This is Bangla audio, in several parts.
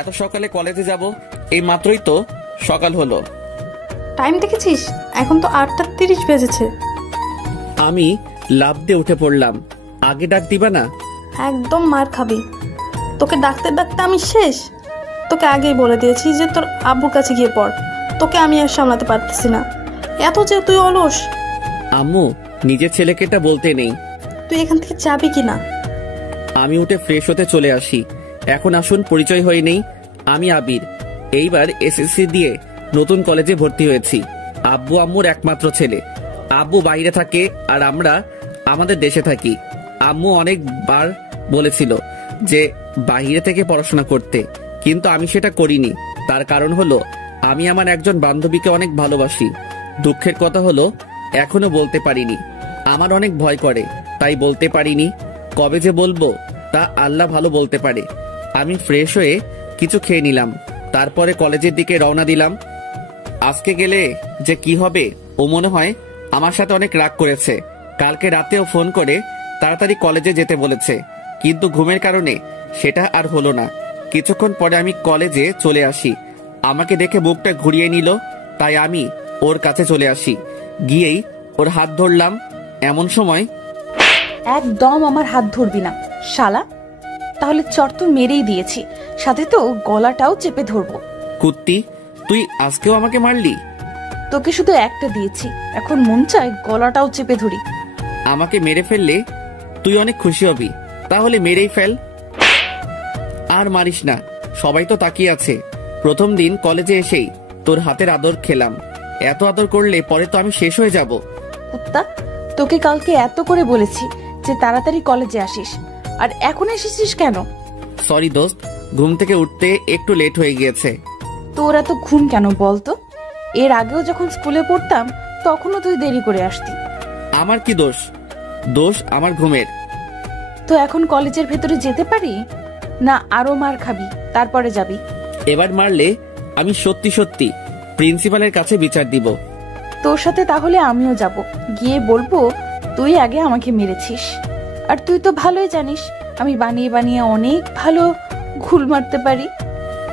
এত সকালে কলেজে যাব? এই মাত্রই তো সকাল হলো। টাইম দেখেছিস? এখন তো 8:30 বেজেছে। আমি লাফ দিয়ে উঠে পড়লাম। আগে ডাক দিবা না? একদম মার খাবি। তোকে ডাকতে ডাকতে আমি শেষ। তোকে আগেই বলে দিয়েছি যে তোর আব্বুর কাছে গিয়ে পড়। তোকে আমি আর সামলাতে পারতেছি না। এত যে তুই অলস। আম্মু, নিজের ছেলেকে এটা বলতে নেই। তুই এখান থেকে যাবি কিনা? আমি উঠে ফ্রেশ হতে চলে আসি। এখন আসুন পরিচয় হয়ে নেই। আমি আবির। এইবার এসএসসি দিয়ে নতুন কলেজে ভর্তি হয়েছি। আব্বু আম্মুর একমাত্র ছেলে। আব্বু বাইরে থাকে আর আমরা আমাদের দেশে থাকি। আম্মু অনেকবার বলেছিল যে বাইরে থেকে পড়াশোনা করতে, কিন্তু আমি সেটা করিনি। তার কারণ হলো আমি আমার একজন বান্ধবীকে অনেক ভালোবাসি। দুঃখের কথা হলো এখনো বলতে পারিনি। আমার অনেক ভয় করে, তাই বলতে পারিনি। কবে যে বলবো তা আল্লাহ ভালো বলতে পারে। আমি ফ্রেশ হয়ে কিছু খেয়ে নিলাম, তারপরে কলেজের দিকে রওনা দিলাম। আজকে গেলে যে কি হবে, ও মনে হয় আমার সাথে অনেক রাগ করেছে। কালকে রাতেও ফোন করে তাড়াতাড়ি কলেজে যেতে বলেছে, কিন্তু ঘুমের কারণে সেটা আর হলো না। কিছুক্ষণ পরে আমি কলেজে চলে আসি। আমাকে দেখে মুখটা ঘুরিয়ে নিল, তাই আমি ওর কাছে চলে আসি। গিয়েই ওর হাত ধরলাম। এমন সময় একদম আমার হাত ধরবি না শালা, তাহলে চট তো মেরেই দিয়েছি, সাথে তো গলাটাও চেপে ধরবো। কুত্তি, তুই আজকেও আমাকে মারলি? তোকে শুধু একটা দিয়েছি, এখন মন চায় গলাটাও চেপে ধরি। আমাকে মেরে ফেললে তুই অনেক খুশি হবি, তাহলে মেরেই ফেল। আর মারিস না, সবাই তো তাকিয়ে আছে। প্রথম দিন কলেজে এসেই তোর হাতের আদর খেলাম। এত আদর করলে পরে তো আমি শেষ হয়ে যাব। কুত্তা, তোকে কালকে এত করে বলেছি যে তাড়াতাড়ি কলেজে আসিস, আর এখন এসেছিস কেন? সরি দোস্ত, ঘুম থেকে উঠতে একটু লেট হয়ে গিয়েছে। তোর এত ঘুম কেন বলতো? এর আগেও যখন স্কুলে পড়তাম তখনও তুই দেরি করে আসতি। আমার কি দোষ? দোষ আমার ঘুমের। তো এখন কলেজের ভেতরে যেতে পারি না আরো মার খাবি তারপরে যাবি? এবার মারলে আমি সত্যি সত্যি প্রিন্সিপালের কাছে বিচার দিব। তোর সাথে তাহলে আমিও যাব, গিয়ে বলবো তুই আগে আমাকে মেরেছিস। আর তুই তো ভালোই জানিস আমি বানিয়ে বানিয়ে অনেক ভালো ঘুল মারতে পারি।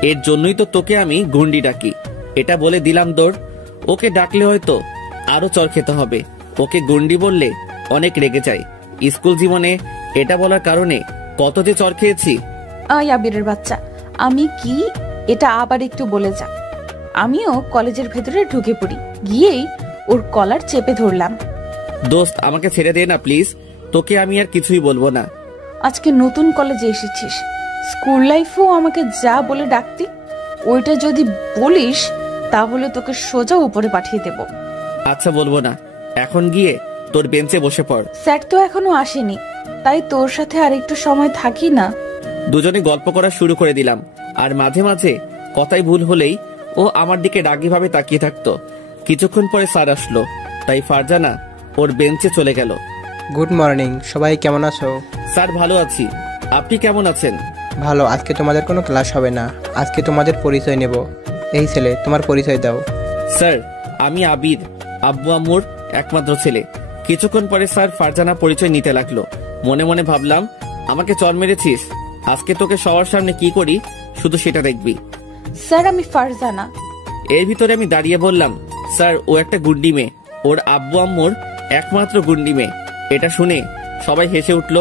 এর জন্যই তো তোকে আমি গুন্ডি ডাকি। এটা বলে দিলাম দৌড়। ওকে ডাকলে হয়তো আরো চর খেতে হবে। ওকে গুন্ডি বললে অনেক রেগে যায়। স্কুল জীবনে এটা বলার কারণে কত যে চর খেয়েছি। আবিরের বাচ্চা, আমি কি এটা আবার একটু বলে যা। আমিও কলেজের ভেতরে ঢুকে পড়ি, গিয়েই ওর কলার চেপে ধরলাম। দোস্ত, আমাকে ছেড়ে দে না প্লিজ। তোকে আমি আর কিছুই বলবো না। আজকে নতুন কলেজে এসেছিস, স্কুল লাইফেও আমাকে যা বলে ডাকতি, ওইটা যদি বলিস তাহলে তোকে সোজা উপরে পাঠিয়ে দেব। আচ্ছা, বলবো না। এখন গিয়ে তোর বেঞ্চে বসে পড়। স্যার তো এখনো আসেনি, তাই তোর সাথে আর একটু সময় থাকি না। দুজনে গল্প করা শুরু করে দিলাম, আর মাঝে মাঝে কথাই ভুল হলেই ও আমার দিকে রাগীভাবে তাকিয়ে থাকতো। কিছুক্ষণ পরে স্যার আসলো, তাই ফারজানা ওর বেঞ্চে চলে গেল। গুড মর্নিং, সবাই কেমন আছো? স্যার, ভালো আছি। আপনি কেমন আছেন? ভালো। আজকে তোমাদের কোনো ক্লাস হবে না, আজকে তোমাদের পরিচয় নেব। এই ছেলে, তোমার পরিচয় দাও। স্যার, আমি আবির, আব্বু আম্মুর একমাত্র ছেলে। কিছুক্ষণ পরে স্যার ফারজানা পরিচয় নিতে লাগলো। মনে মনে ভাবলাম, আমাকে চর মেরেছিস, আজকে তোকে সবার সামনে কি করি শুধু সেটা দেখবি। স্যার, আমি ফারজানা। এর ভিতরে আমি দাঁড়িয়ে বললাম, স্যার, ও একটা গুন্ডি মেয়ে, ওর আব্বু আম্মুর একমাত্র গুন্ডি মেয়ে। এটা শুনে সবাই হেসে উঠল।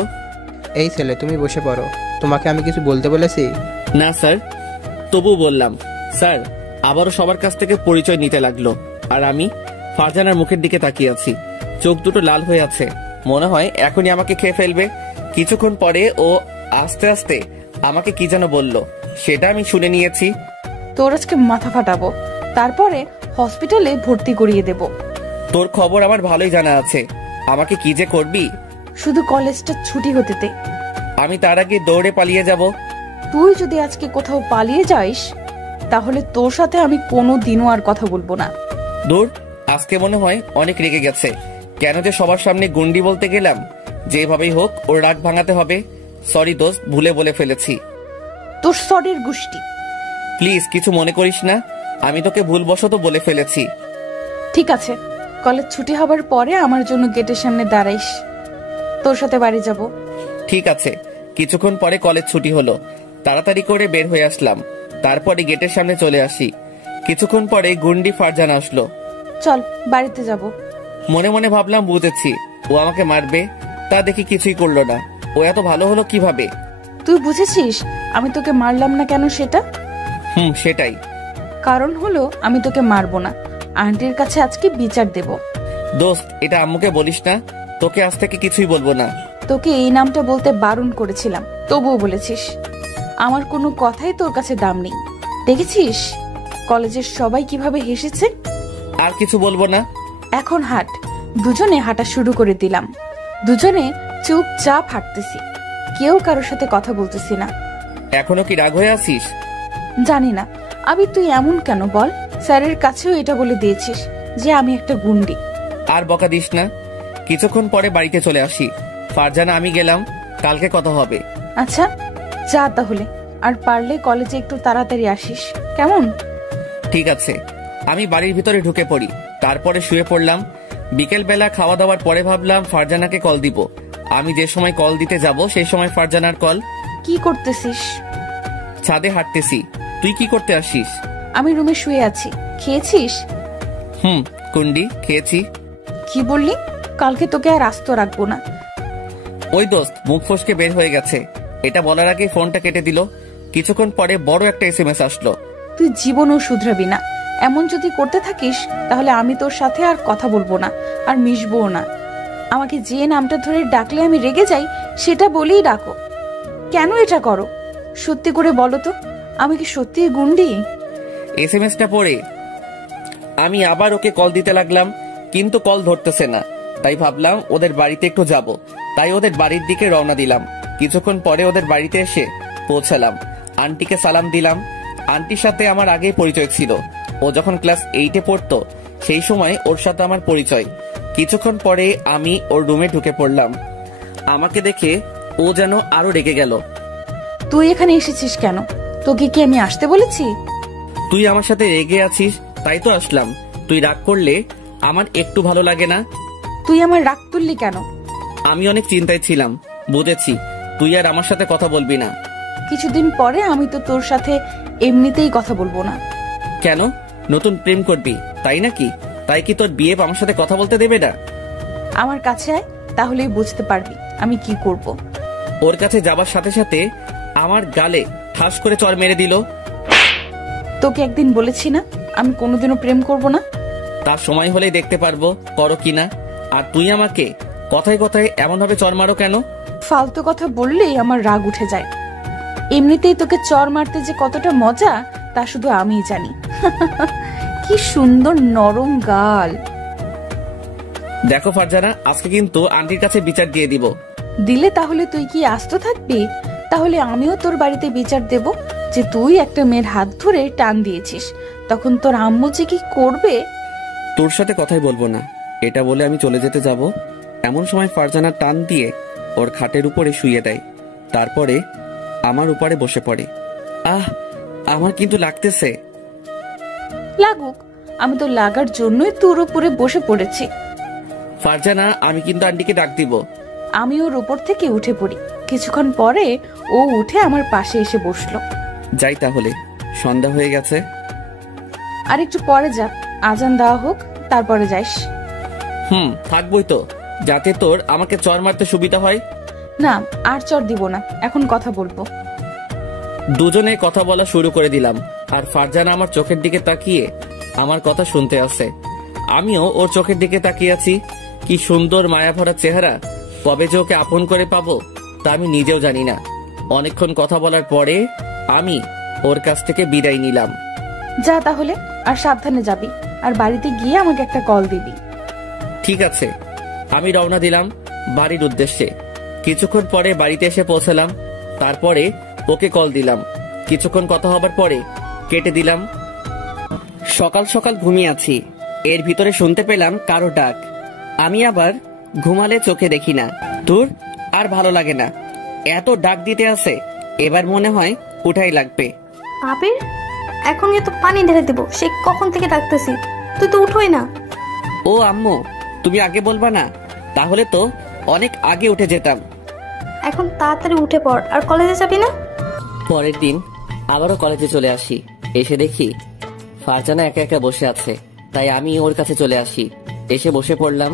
এই ছেলে, তুমি বসে পড়ো। তোমাকে আমি কিছু বলতে বলেছি? না স্যার, তবু বললাম। স্যার আবারও সবার কাছ থেকে পরিচয় নিতে লাগলো, আর আমি ফারজানার মুখের দিকে তাকিয়ে আছি। চোখ দুটো লাল হয়ে আছে, মনে হয় এখনই আমাকে খেয়ে ফেলবে। কিছুক্ষণ পরে ও আস্তে আস্তে আমাকে কি যেন বলল, সেটা আমি শুনে নিয়েছি। তোর আজকে মাথা ফাটাবো, তারপরে হসপিটালে ভর্তি করিয়ে দেব। তোর খবর আমার ভালোই জানা আছে, আমাকে কি যে করবি। শুধু কলেজটা ছুটি হতে দে, আমি তার আগে দৌড়ে পালিয়ে যাব। তুই যদি আজকে কোথাও পালিয়ে যাস তাহলে তোর সাথে আমি কোনো দিনও আর কথা বলবো না। দূর, আজকে মনে হয় অনেক রেগে গেছে। কেন যে সবার সামনে গুন্ডি বলতে গেলাম। যেভাবেই হোক ওর রাগ ভাঙাতে হবে। সরি দোস্ত, ভুলে বলে ফেলেছি। তোর সরির গুষ্টি। প্লিজ কিছু মনে করিস না, আমি তোকে ভুলবশত বলে ফেলেছি। ঠিক আছে, কলেজ ছুটি হবার পরে আমার জন্য গেটের সামনে দাঁড়াইস, তোর সাথে বাড়ি যাব। ঠিক আছে। কিছুক্ষণ পরে কলেজ ছুটি হলো, তাড়াতাড়ি করে বের হয়ে আসলাম। তারপরে গেটের সামনে চলে আসি। কিছুক্ষণ পরে গুন্ডি ফারজানা আসলো। চল বাড়িতে যাব। মনে মনে ভাবলাম বুঝেছি ও আমাকে মারবে, তা দেখি কিছুই করলো না। ও এত ভালো হলো কিভাবে? তুই বুঝেছিস আমি তোকে মারলাম না কেন সেটা? সেটাই। কারণ হলো আমি তোকে মারবো না, আন্টির কাছে আজকে বিচার দেব। দোস্ত, এটা আম্মুকে বলিস না, তোকে আজ থেকে কিছুই বলবো না। তোকে এই নামটা বলতে বারণ করেছিলাম, তবুও বলেছিস। আমার কোনো কথাই তোর কাছে দাম নেই। দেখেছিস কলেজের সবাই কিভাবে হেসেছে। আর কিছু বলবো না। এখন হাঁট। দুজনে হাঁটা শুরু করে দিলাম। দুজনে চুপচাপ হাঁটতেছি, কেউ কারোর সাথে কথা বলতেছি না। এখনো কি রাগ হয়ে আছিস? জানি না আবি তুই এমন কেন বল? স্যারের কাছেও এটা বলে দিয়েছিস যে আমি একটা গুন্ডি। আর বকা দিস না। কিছুক্ষণ পরে বাড়িতে চলে আসি। ফারজানা, আমি গেলাম, কালকে কথা হবে। আচ্ছা যা তাহলে, আর পারলে কলেজে একটু তাড়াতাড়ি আসিস, কেমন? ঠিক আছে। আমি বাড়ির ভিতরে ঢুকে পড়ি, তারপরে শুয়ে পড়লাম। বিকেল বেলা খাওয়া দাওয়ার পরে ভাবলাম ফারজানাকে কল দিব। আমি যে সময় কল দিতে যাব সেই সময় ফারজানার কল। কি করতেছিস? ছাদে হাঁটতেছি। তুই কি করতে আসিস? আমি রুমে শুয়ে আছি। খেয়েছিস? কুন্ডি, খেয়েছি। কি বললি? কালকে তোকে আর আস্ত রাখবো না। ওই দোস্ত মুখ ফসকে বের হয়ে গেছে, এটা বলার আগে ফোনটা কেটে দিল। কিছুক্ষণ পরে বড় একটা SMS আসলো। তুই জীবনও শুধরাবি না। এমন যদি করতে থাকিস তাহলে আমি তোর সাথে আর কথা বলবো না, আর মিশবো না। আমাকে যে নামটা ধরে ডাকলে আমি রেগে যাই সেটা বলেই ডাকো। কেন এটা করো? সত্যি করে বলো তো, আমি কি সত্যি গুন্ডি? SMS-টা পড়ে আমি আবার ওকে কল দিতে লাগলাম, কিন্তু কল ধরতেছে না। তাই ভাবলাম ওদের বাড়িতে একটু যাব, তাই ওদের বাড়ির দিকে রওনা দিলাম। কিছুক্ষণ পরে ওদের বাড়িতে এসে পৌঁছালাম। আন্টিকে সালাম দিলাম। আন্টির সাথে আমার আগেই পরিচয় ছিল। ও যখন ক্লাস 8-এ পড়তো সেই সময় ওর সাথে আমার পরিচয়। কিছুক্ষণ পরে আমি ওর রুমে ঢুকে পড়লাম। আমাকে দেখে ও যেন আরো রেগে গেল। তুই এখানে এসেছিস কেন? তোকে কি আমি আসতে বলেছি? তুই আমার সাথে রেগে আছিস তাই তো আসলাম। তুই রাগ করলে আমার একটু ভালো লাগে না। তুই আমার রাগ তুললি কেন? আমি অনেক চিন্তায় ছিলাম, বুঝেছি তুই আর আমার সাথে কথা বলবি না। কিছুদিন পরে আমি তো তোর সাথে এমনিতেই কথা বলবো না। কেন? নতুন প্রেম করবি তাই নাকি? তাই কি তোর বিয়ে আমার সাথে কথা বলতে দেবে না? আমার কাছে আয়, তাহলেই বুঝতে পারবি আমি কি করব। ওর কাছে যাবার সাথে সাথে আমার গালে ঠাস করে চড় মেরে দিল। তোকে একদিন বলেছি না আমি কোনোদিনও প্রেম করব না? তার সময় হলেই দেখতে পারবো করো কিনা। আর তুই আমাকে কথায় কথায় এমন ভাবে চড় মারো কেন? ফালতু কথা বললেই আমার রাগ উঠে যায়। এমনিতেই তোকে চড় মারতে যে কতটা মজা তা শুধু আমিই জানি। কি সুন্দর নরম গাল। দেখো ফারজানা, আজকে কিন্তু আন্টির কাছে বিচার দিয়ে দিব। দিলে তাহলে তুই কি আস্ত থাকবি? তাহলে আমিও তোর বাড়িতে বিচার দেব যে তুই একটা মেয়ের হাত ধরে টান দিয়েছিস। তখন তোর আম্মু যে কি করবে। তোর সাথে কথাই বলবো না, এটা বলে আমি চলে যেতে যাব। এমন সময় ফারজানা টান দিয়ে ওর খাটের উপরে শুইয়ে দেয়, তারপরে আমার উপরে বসে পড়ে। আমার কিন্তু লাগতেছে। লাগুক, আমি তো লাগার জন্যই তোর উপরে বসে পড়েছি। ফারজানা, আমি কিন্তু আন্টিকে ডাক দিব। আমি ওর উপর থেকে উঠে পড়ি। কিছুক্ষণ পরে ও উঠে আমার পাশে এসে বসলো। যাই তাহলে, সন্ধ্যা হয়ে গেছে। আর একটু পরে যা, আজান দেওয়া হোক তারপরে যাইস। থাকবই তো, যাতে তোর আমাকে চড় মারতে সুবিধা হয়। না, আর চড় দিব না, এখন কথা বলবো। দুজনে কথা বলা শুরু করে দিলাম, আর ফারজানা আমার চোখের দিকে তাকিয়ে আমার কথা শুনতে আসে। আমিও ওর চোখের দিকে তাকিয়ে আছি। কি সুন্দর মায়া ভরা চেহারা। কবে যে ওকে আপন করে পাবো তা আমি নিজেও জানি না। অনেকক্ষণ কথা বলার পরে আমি ওর কাছ থেকে বিদায় নিলাম। যা তাহলে, আর সাবধানে যাবি, আর বাড়িতে গিয়ে আমাকে একটা কল দিবি। ঠিক আছে। আমি রওনা দিলাম বাড়ির উদ্দেশ্যে। কিছুক্ষণ পরে বাড়িতে এসে পৌঁছালাম, তারপরে ওকে কল দিলাম। কিছুক্ষণ কথা হবার পরে কেটে দিলাম। সকাল সকাল ঘুমিয়ে আছি, এর ভিতরে শুনতে পেলাম কারো ডাক। আমি আবার ঘুমালে চোখে দেখি না। তোর আর ভালো লাগে না, এত ডাক দিতে আছে, এবার মনে হয় উঠাই লাগবে। আবির, এখন গিয়ে তো পানি ঢেলে দেবো, সে কখন থেকে ডাকতেছি, তুই তো উঠোই না। ও আম্মু, তুমি আগে বলবা না? তাহলে তো অনেক আগে উঠে যেতাম। এখন তাড়াতাড়ি উঠে পড়, আর কলেজে যাবি না? পরের দিন আবারও কলেজে চলে আসি। এসে দেখি ফারজানা একা একা বসে আছে, তাই আমি ওর কাছে চলে আসি। এসে বসে পড়লাম।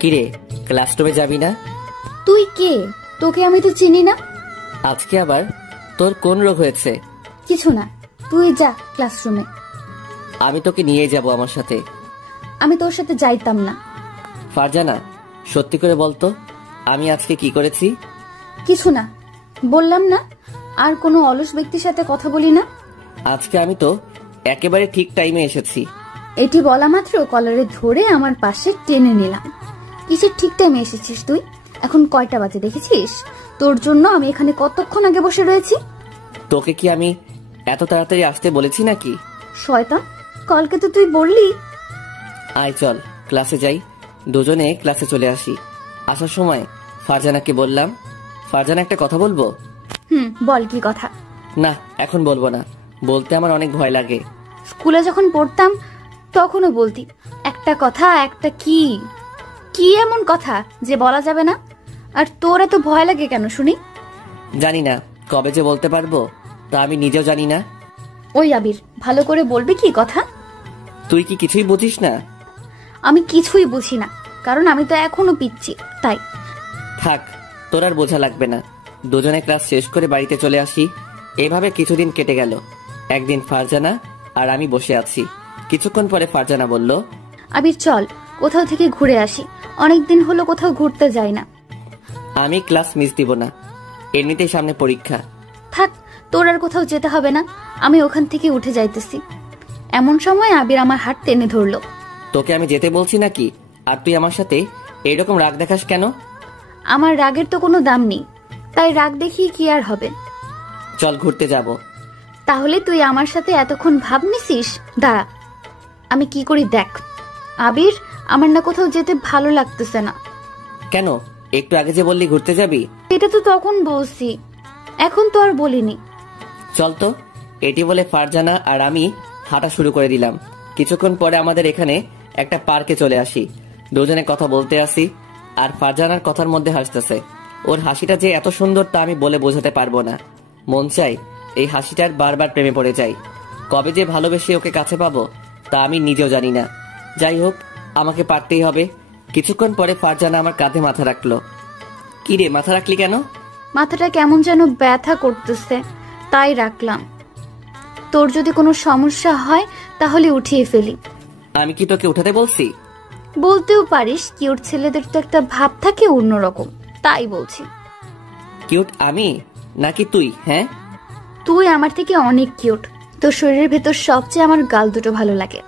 কিরে, ক্লাসরুমে যাবি না? তুই কে? তোকে আমি তো চিনি না। আজকে আবার তোর কোন রোগ হয়েছে? কিছু না, তুই যা ক্লাসরুমে। আমি তোকে নিয়ে যাব আমার সাথে। আমি তোর সাথে যাইতাম না। ফারজানা, সত্যি করে বলতো আমি আজকে কি করেছি? কিছু না, বললাম না আর কোনো অলস ব্যক্তির সাথে কথা বলি না। আজকে আমি তো একেবারে ঠিক টাইমে এসেছি। এটি বলা মাত্র কলারে ধরে আমার পাশে টেনে নিলাম। কিসের ঠিক টাইমে এসেছিস তুই? এখন কয়টা বাজে দেখেছিস? তোর জন্য আমি এখানে কতক্ষণ আগে বসে রয়েছি। তোকে কি আমি এত তাড়াতাড়ি আসতে বলেছি নাকি? শয়তান, কালকে তো তুই বললি। আয় চল ক্লাসে যাই। দুজনে ক্লাসে চলে আসি। আসার সময় ফারজানাকে বললাম, ফারজানা একটা কথা বলবো? বল, কি কথা? না, এখন বলবো না, বলতে আমার অনেক ভয় লাগে। স্কুলে যখন পড়তাম তখনও বলতি একটা কথা, একটা কি কি এমন কথা যে বলা যাবে না? আর তোর এত ভয় লাগে কেন শুনি? জানি না কবে যে বলতে পারবো, তা আমি নিজেও জানি না। ওই আবির, ভালো করে বলবি কি কথা? তুই কি কিছুই বুঝিস না? আমি কিছুই বুঝি না, কারণ আমি তো এখনো পিচ্ছি, তাই। থাক, তোর আর বোঝা লাগবে না। দুজনে ক্লাস শেষ করে বাড়িতে চলে আসি। এভাবে কিছুদিন কেটে গেল। একদিন ফারজানা আর আমি বসে আছি। কিছুক্ষণ পরে ফারজানা বলল, আবির চল কোথাও থেকে ঘুরে আসি, অনেকদিন হলো কোথাও ঘুরতে যাই না। আমি ক্লাস মিস দিব না, এমনিতেই সামনে পরীক্ষা। থাক, তোর আর কোথাও যেতে হবে না, আমি ওখান থেকে উঠে যাইতেছি। এমন সময় আবির আমার হাত টেনে ধরলো। তোকে আমি যেতে বলছি নাকি, আর তুই আমার সাথে এরকম রাগ দেখাস কেন? আমার রাগের তো কোনো দাম নেই, তাই রাগ দেখিয়ে কি আর হবে? চল ঘুরতে যাব। তাহলে তুই আমার সাথে এতক্ষণ ভাব নিছিস? দাঁড়া, আমি কি করি দেখ। আবির, আমার না কোথাও যেতে ভালো লাগতেছে না। কেন? একটু আগে যে বললি ঘুরতে যাবি। এটা তো তখন বলছি, এখন তো আর বলিনি। চল তো। এটি বলে ফারজানা আর আমি হাঁটা শুরু করে দিলাম। কিছুক্ষণ পরে আমাদের এখানে একটা পার্কে চলে আসি। দুজনে কথা বলতে আসি, আর ফারজানার কথার মধ্যে হাসতেছে। ওর হাসিটা যে এত সুন্দর তা আমি বলে বোঝাতে পারবো না। মন চাই এই হাসিটার বারবার প্রেমে পড়ে যাই। কবে যে ভালোবেসে ওকে কাছে পাবো তা আমি নিজেও জানি না। যাই হোক, আমাকে পারতেই হবে। কিছুক্ষণ পরে ফারজানা আমার কাঁধে মাথা রাখলো। কি রে, মাথা রাখলি কেন? মাথাটা কেমন যেন ব্যথা করতেছে, তাই রাখলাম। তোর যদি কোনো সমস্যা হয় তাহলে উঠিয়ে ফেলি। আমি কি তোকে উঠাতে বলছি? বলতেও পারিস, কিউট ছেলেদের তো একটা ভাব থাকে অন্যরকম, তাই বলছি। কিউট আমি নাকি তুই? হ্যাঁ, তুই আমার থেকে অনেক কিউট। তোর শরীরের ভেতর সবচেয়ে আমার গাল দুটো ভালো লাগে।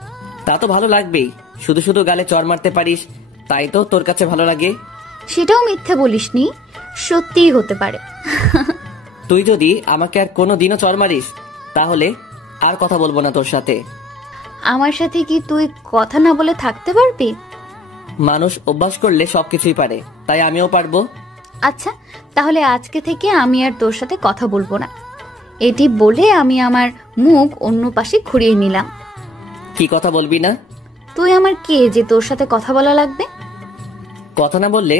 তা তো ভালো লাগবেই, শুধু শুধু গালে চড় মারতে পারিস, তাই তো তোর কাছে ভালো লাগে। সেটাও মিথ্যে বলিসনি, সত্যিই হতে পারে। তুই যদি আমাকে আর কোনো দিনও চড় মারিস তাহলে আর কথা বলবো না তোর সাথে। আমার সাথে কি তুই কথা না বলে থাকতে পারবি? মানুষ অভ্যাস করলে সবকিছুই পারে, তাই আমিও পারবো। আচ্ছা, তাহলে আজকে থেকে আমি আর তোর সাথে কথা বলবো না। এটি বলে আমি আমার মুখ অন্য পাশে ঘুরিয়ে নিলাম। কি কথা বলবি না? তুই আমার কে যে তোর সাথে কথা বলা লাগবে? কথা না বললে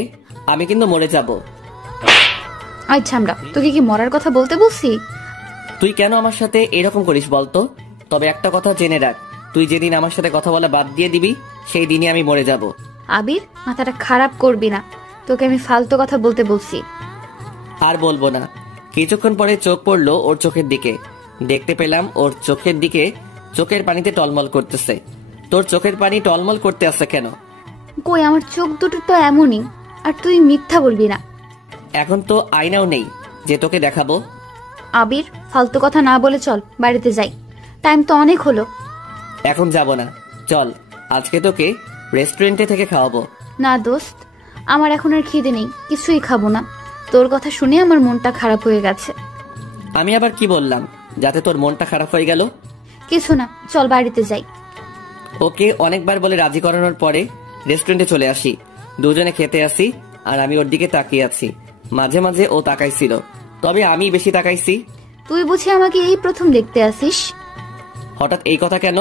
আমি কিন্তু মরে যাব। আচ্ছা, আমরা তোকে কি মরার কথা বলতে বলছি? তুই কেন আমার সাথে এরকম করিস বলতো? তবে একটা কথা জেনে রাখ, তুই যেদিন আমার সাথে কথা বলা বাদ দিয়ে দিবি সেই দিনই আমি মরে যাব। আবির, মাথাটা খারাপ করবি না, তোকে আমি ফালতু কথা বলতে বলছি। আর বলবো না। কিছুক্ষণ পরে চোখ পড়লো ওর চোখের দিকে। দেখতে পেলাম ওর চোখের দিকে চোখের পানিতে টলমল করতেছে। তোর চোখের পানি টলমল করতে আসছে কেন? কই, আমার চোখ দুটো তো এমনই, আর তুই মিথ্যা বলবি না। এখন তো আয়নাও নেই যে তোকে দেখাবো। আবির, ফালতু কথা না বলে চল বাড়িতে যাই, টাইম তো অনেক হলো। এখন যাব না, চল আজকে তোকে রেস্টুরেন্টে থেকে খাওয়াবো। না দোস্ত, আমার এখন আর খিদে নেই, কিছুই খাবো না। তোর কথা শুনে আমার মনটা খারাপ হয়ে গেছে। আমি আবার কি বললাম যাতে তোর মনটা খারাপ হয়ে গেল? কিছু না, চল বাড়িতে যাই। ওকে অনেকবার বলে রাজি করানোর পরে রেস্টুরেন্টে চলে আসি। দুজনে খেতে আসি, আর আমি ওর দিকে তাকিয়ে আছি। মাঝে মাঝে ও তাকাইছিল, তবে আমি বেশি তাকাইছি। তুই বুঝি আমাকে এই প্রথম দেখতে আসিস? হঠাৎ এই কথা কেন?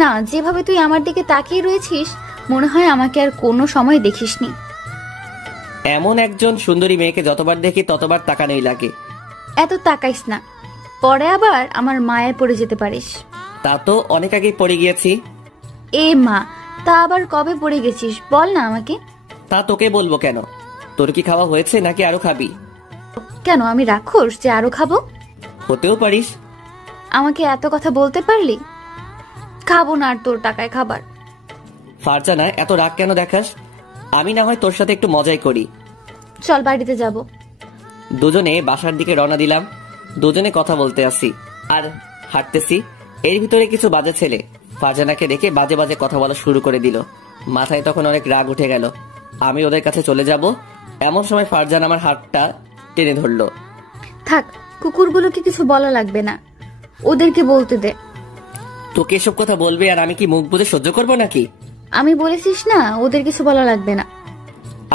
না, যেভাবে তুই আমার দিকে তাকিয়ে রয়েছিস মনে হয় আমাকে আর কোনো সময় দেখিসনি। এমন একজন সুন্দরী মেয়েকে যতবার দেখি ততবার তাকানোই লাগে। এত তাকাইস না, পরে আবার আমার মায়ায় পড়ে যেতে পারিস। তা তো অনেক আগেই পড়ে গিয়েছি। এ মা, তা আবার কবে পড়ে গেছিস বল না আমাকে। তা তোকে বলবো কেন? তোর কি খাওয়া হয়েছে নাকি আরো খাবি? কেন আমি রাক্ষস যে আরো খাবো? হতেও পারিস। আমাকে এত কথা বলতে পারলি? খাবো না আর তোর টাকায় খাবার। ফারজানা, এত রাগ কেন দেখাস? আমি না হয় তোর সাথে একটু মজাই করি। চল বাড়িতে যাব। দুজনে বাসার দিকে রওনা দিলাম। দুজনে কথা বলতে আসি আর হাঁটতেছি। এর ভিতরে কিছু বাজে ছেলে ফারজানাকে দেখে বাজে বাজে কথা বলা শুরু করে দিল। মাথায় তখন অনেক রাগ উঠে গেল। আমি ওদের কাছে চলে যাব, এমন সময় ফারজানা আমার হাতটা টেনে ধরলো। থাক, কুকুরগুলোকে কিছু বলা লাগবে না, ওদেরকে বলতে দে। তোকে এসব কথা বলবে আর আমি কি মুখ বুজে সহ্য করবো নাকি? আমি বলেছিস না ওদের কিছু বলা লাগবে না।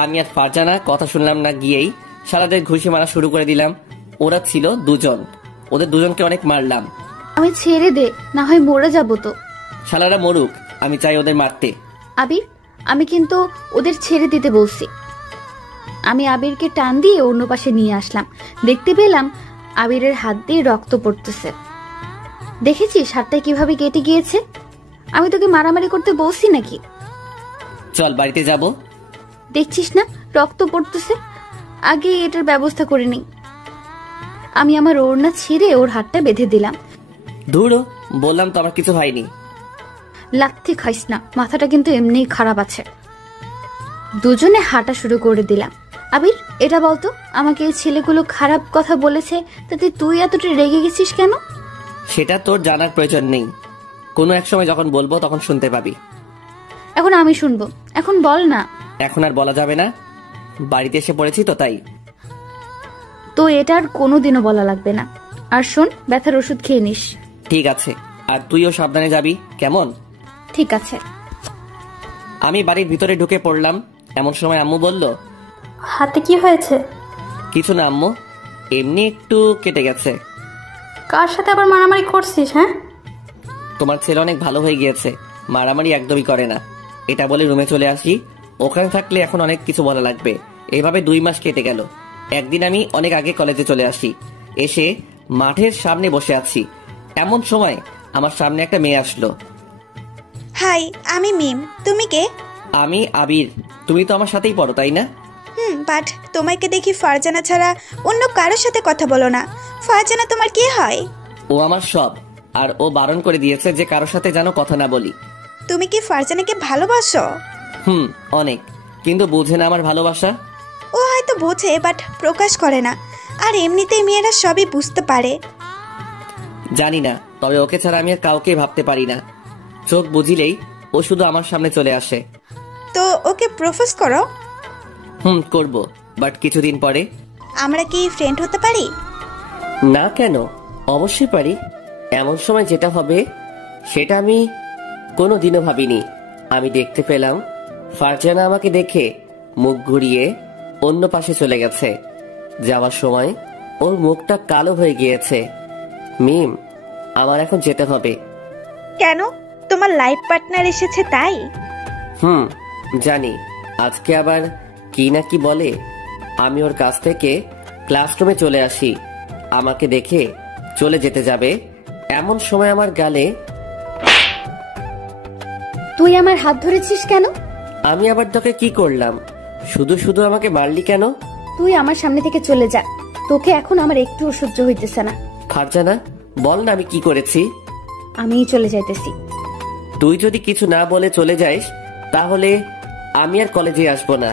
আমি আর ফারজানা কথা শুনলাম না, গিয়েই সারাদের ঘুষি মারা শুরু করে দিলাম। ওরা ছিল দুজন, ওদের দুজনকে অনেক মারলাম। আমি ছেড়ে দে, না হয় মরে যাব তো। শালারা মরুক, আমি চাই ওদের মারতে। আবির, আমি কিন্তু ওদের ছেড়ে দিতে বলছি। আমি আবিরকে টান দিয়ে অন্য পাশে নিয়ে আসলাম। দেখতে পেলাম আবিরের হাত দিয়ে রক্ত পড়তেছে। দেখেছিস হাতটা কিভাবে কেটে গিয়েছে? আমি তোকে মারামারি করতে বলছি নাকি? চল বাড়িতে যাব। দেখছিস না রক্ত পড়তেছে, আগে এটার ব্যবস্থা করে নিই। আমি আমার ওড়না ছিঁড়ে ওর হাতটা বেঁধে দিলাম। ধুরো, বললাম তো আমার কিছু হয়নি। লাথি খাইস না, মাথাটা কিন্তু এমনিই খারাপ আছে। দুজনে হাঁটা শুরু করে দিলাম। আবির, এটা বলতো, আমাকে এই ছেলেগুলো খারাপ কথা বলেছে, তাতে তুই এতটা রেগে গেছিস কেন? সেটা তোর জানার প্রয়োজন নেই। কোনো এক সময় যখন বলবো তখন শুনতে পাবি। এখন আমি শুনবো, এখন বল না। এখন আর বলা যাবে না, বাড়িতে এসে পড়েছি তো তাই। তো এটা আর কোনোদিনও বলা লাগবে না। আর শোন, ব্যথার ওষুধ খেয়ে নিস। ঠিক আছে, আর তুইও সাবধানে যাবি, কেমন? ঠিক আছে। আমি বাড়ির ভিতরে ঢুকে পড়লাম। এমন সময় আম্মু বলল, হাতে কি হয়েছে? কিছু না আম্মু, এমনি একটু কেটে গেছে। কার সাথে আবার মারামারি করছিস? হ্যাঁ, তোমার ছেলে অনেক ভালো হয়ে গিয়েছে, মারামারি একদমই করে না। এটা বলে রুমে চলে আসি। ওখানে থাকলে এখন অনেক কিছু বলা লাগবে। এভাবে 2 মাস কেটে গেল। একদিন আমি অনেক আগে কলেজে চলে আসি। এসে মাঠের সামনে বসে আছি, এমন সময় আমার সামনে একটা মেয়ে আসলো। হাই, আমি মিম। তুমি কে? আমি আবির। তুমি তো আমার সাথেই পড়ো, তাই না? বাট তোমাকে দেখি ফারজানা ছাড়া অন্য কারোর সাথে কথা বলো না। ফারজানা তোমার কি হয়? ও আমার সব, আর ও বারণ করে দিয়েছে যে কারোর সাথে যেন কথা না বলি। তুমি কি ফারজানাকে ভালোবাসো? অনেক, কিন্তু বুঝে না আমার ভালোবাসা। ও হয়তো বোঝে, বাট প্রকাশ করে না। আর এমনিতেই মেয়েরা সবই বুঝতে পারে। জানি না, তবে ওকে ছাড়া আমি আর কাউকে ভাবতে পারি না। চোখ বুঝিলেই ও শুধু আমার সামনে চলে আসে। তো ওকে প্রপোজ করো। করব, বাট কিছুদিন পরে। আমরা কি ফ্রেন্ড হতে পারি? না কেন, অবশ্যই পারি। এমন সময় যেটা হবে সেটা আমি কোনোদিনও ভাবিনি। আমি দেখতে পেলাম ফারজানা আমাকে দেখে মুখ ঘুরিয়ে অন্য পাশে চলে গেছে। যাওয়ার সময় ওর মুখটা কালো হয়ে গিয়েছে। মিম, আমার এখন যেতে হবে। কেন? তোমার লাইফ পার্টনার এসেছে তাই? জানি, আজকে আবার কি না কি বলে। আমি ওর কাছ থেকে ক্লাসরুমে চলে আসি। আমাকে দেখে চলে যেতে যাবে, এমন সময় আমার গালে। তুই আমার হাত ধরেছিস কেন? আমি আবার তোকে কি করলাম? শুধু শুধু আমাকে মারলি কেন? তুই আমার সামনে থেকে চলে যা, তোকে এখন আমার একটু সহ্য হইতেছে না। ফারজানা, বল না আমি কি করেছি? আমিই চলে যাইতেছি। তুই যদি কিছু না বলে চলে যাইস তাহলে আমি আর কলেজে আসবো না।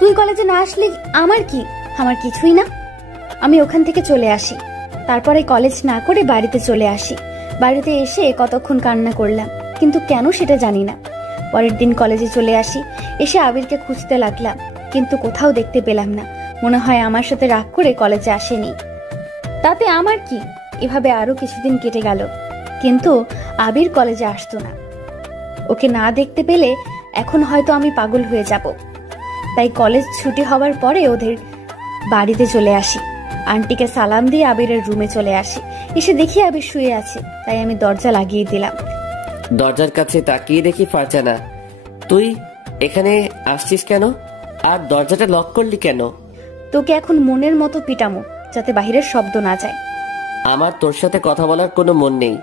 তুই কলেজে না আসলে আমার কি? আমার কিছুই না। আমি ওখান থেকে চলে আসি, তারপরে কলেজ না করে বাড়িতে চলে আসি। বাড়িতে এসে কতক্ষণ কান্না করলাম, কিন্তু কেন সেটা জানি না। পরের দিন কলেজে চলে আসি, এসে আবিরকে খুঁজতে লাগলাম, কিন্তু কোথাও দেখতে পেলাম না। মনে হয় আমার সাথে রাগ করে কলেজে আসেনি। তাতে আমার কি? এভাবে আরো কিছুদিন কেটে গেল, কিন্তু আবির কলেজে আসতো না। ওকে না দেখতে পেলে এখন হয়তো আমি পাগল হয়ে যাব। তাই কলেজ ছুটি হওয়ার পরে ওদের বাড়িতে চলে আসি। আন্টিকে সালাম দিয়ে আবিরের রুমে চলে আসি। এসে দেখি আবির শুয়ে আছে, তাই আমি দরজা লাগিয়ে দিলাম। দরজার কাছে তাকিয়ে দেখি ফারজানা, তুই এখানে আসছিস কেন? আর দরজাটা লক করলি কেন? তোকে এখন মনের মতো পিটামো, যাতে বাহিরের শব্দ না যায়। আমার তোর সাথে কথা বলার কোনো মন নেই,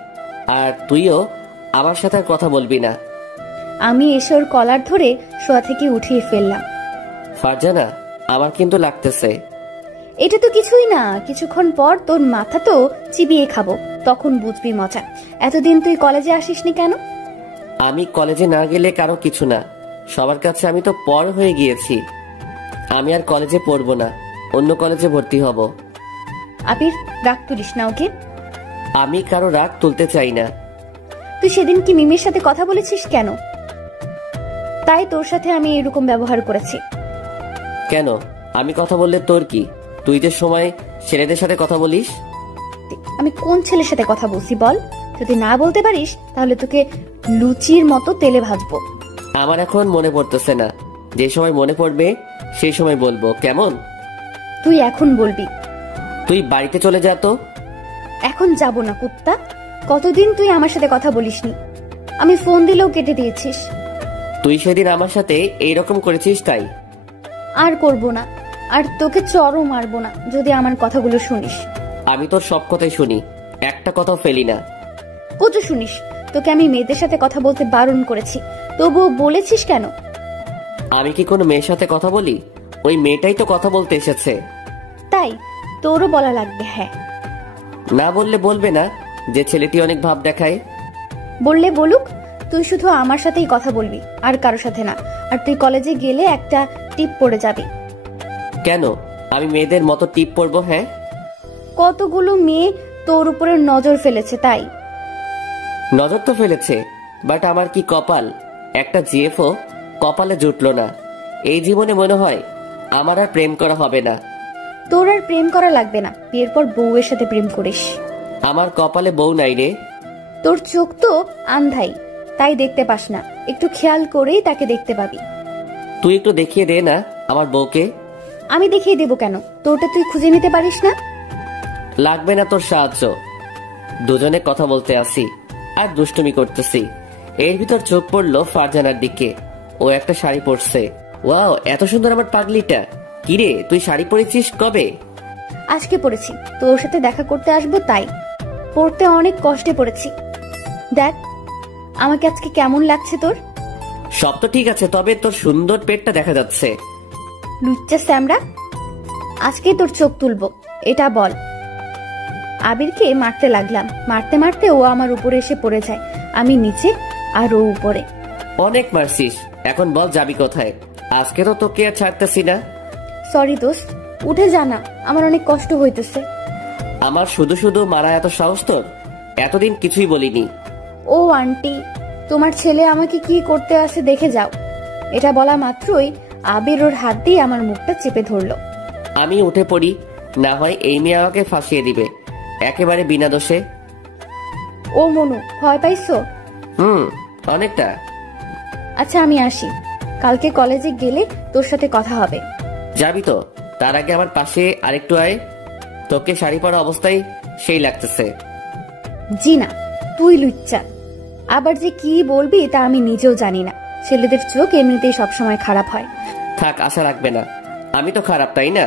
আর তুইও আমার সাথে আর কথা বলবি না। আমি এসে ওর কলার ধরে শোয়া থেকে উঠিয়ে ফেললাম। ফারজানা, আমার কিন্তু লাগতেছে। এটা তো কিছুই না, কিছুক্ষণ পর তোর মাথা তো চিবিয়ে খাবো, তখন বুঝবি মজা। এতদিন তুই কলেজে আসিসনি কেন? আমি কলেজে না গেলে কারো কিছু না, সবার কাছে আমি তো পর হয়ে গিয়েছি। আমি আর কলেজে পড়বো না, অন্য কলেজে ভর্তি হব। আবির, রাগ তুলিস না ওকে। আমি কারো রাগ তুলতে চাই না। তুই সেদিন কি মিমির সাথে কথা বলেছিস কেন? তাই তোর সাথে আমি এরকম ব্যবহার করেছি। কেন? আমি কথা বললে তোর কি? তুই যে সময় ছেলেদের সাথে কথা বলিস। আমি কোন ছেলের সাথে কথা বলছি বল? যদি না বলতে পারিস তাহলে তোকে লুচির মতো তেলে ভাজবো। আমার এখন মনে পড়তেছে না, যে সময় মনে পড়বে সেই সময় বলবো, কেমন? তুই এখন বলবি। তুই বাড়িতে চলে যা তো। এখন যাব না কুত্তা। কতদিন তুই আমার সাথে কথা বলিসনি, আমি ফোন দিলেও কেটে দিয়েছিস। তুই সেদিন আমার সাথে এইরকম করেছিস তাই। আর করব না, আর তোকে চরও মারবো না যদি আমার কথাগুলো শুনিস। আমি তোর সব কথাই শুনি, একটা কথাও ফেলি না। কত শুনিস? তোকে আমি মেয়েদের সাথে কথা বলতে বারণ করেছি, তবুও বলেছিস কেন? আমি কি কোনো মেয়ের সাথে কথা বলি? ওই মেয়েটাই তো কথা বলতে এসেছে। তাই তোরও বলা লাগবে? হ্যাঁ। না বললে বলবে না যে ছেলেটি অনেক ভাব দেখায়? বললে বলুক, তুই শুধু আমার সাথেই কথা বলবি, আর কারোর সাথে না। আর তুই কলেজে গেলে একটা টিপ পড়ে যাবি। কেন? আমি মেয়েদের মতো টিপ পড়বো? হ্যাঁ, কতগুলো মেয়ে তোর উপরে নজর ফেলেছে তাই। নজর তো ফেলেছে, বাট আমার কি কপাল, একটা জিএফও কপালে জুটলো না। এই জীবনে মনে হয় আমার আর প্রেম করা হবে না। তোর আর প্রেম করা লাগবে না, বিয়ের পর বউয়ের সাথে প্রেম করিস। আমার কপালে বউ নাই রে। তোর চোখ তো আন্ধাই, তাই দেখতে পাস না, একটু খেয়াল করেই তাকে দেখতে পাবি। তুই একটু দেখিয়ে দে না আমার বউকে। আমি দেখিয়ে দেবো কেন? তোরটা তুই খুঁজে নিতে পারিস না? লাগবে না তোর সাহায্য, দুজনে কথা বলতে আসি আর দুষ্টুমি করতেছি। এর ভিতর চোখ পড়লো ফারজানার দিকে। ও একটা শাড়ি পরছে। ওয়াও, এত সুন্দর আমার পাগলিটা। কিরে, তুই শাড়ি পরেছিস কবে? আজকে পড়েছি, তোর সাথে দেখা করতে আসবো তাই। পড়তে অনেক কষ্টে পড়েছি। দেখ আমাকে আজকে কেমন লাগছে তোর। সব তো ঠিক আছে, তবে তোর সুন্দর পেটটা দেখা যাচ্ছে। লুচ্চা স্যামরা, আজকে তোর চোখ তুলবো, এটা বল। আবিরকে মারতে লাগলাম, মারতে মারতে ও আমার উপরে এসে পড়ে যায়। আমি নিচে আর ও উপরে। অনেক মারছিস, এখন বল যাবি কোথায়? আজকে তো তোকে আর ছাড়তেছি না। সরি দোস্ত, উঠে জানা, আমার অনেক কষ্ট হইতেছে। আমার শুধু শুধু মারা এত সাহস তোর? এতদিন কিছুই বলিনি। ও আন্টি, তোমার ছেলে আমাকে কি করতে আসে দেখে যাও। এটা বলা মাত্রই আবির ওর হাত দিয়ে আমার মুখটা চেপে ধরলো। আমি উঠে পড়ি, না হয় এই মেয়ে আমাকে ফাঁসিয়ে দিবে একেবারে বিনা দোষে। ও মনু, ভয় পাইছো? অনেকটা। আচ্ছা আমি আসি, কালকে কলেজে গেলে তোর সাথে কথা হবে। যাবি তো? তার আগে আমার পাশে আরেকটু আয়, তোকে শাড়ি পরা অবস্থায় সেই লাগতেছে। জি না, তুই লুচ্চা। আবার যে কি বলবি তা আমি নিজেও জানি না। ছেলেদের চোখ এমনিতেই সবসময় খারাপ হয়। থাক, আশা রাখবে না, আমি তো খারাপ তাই না?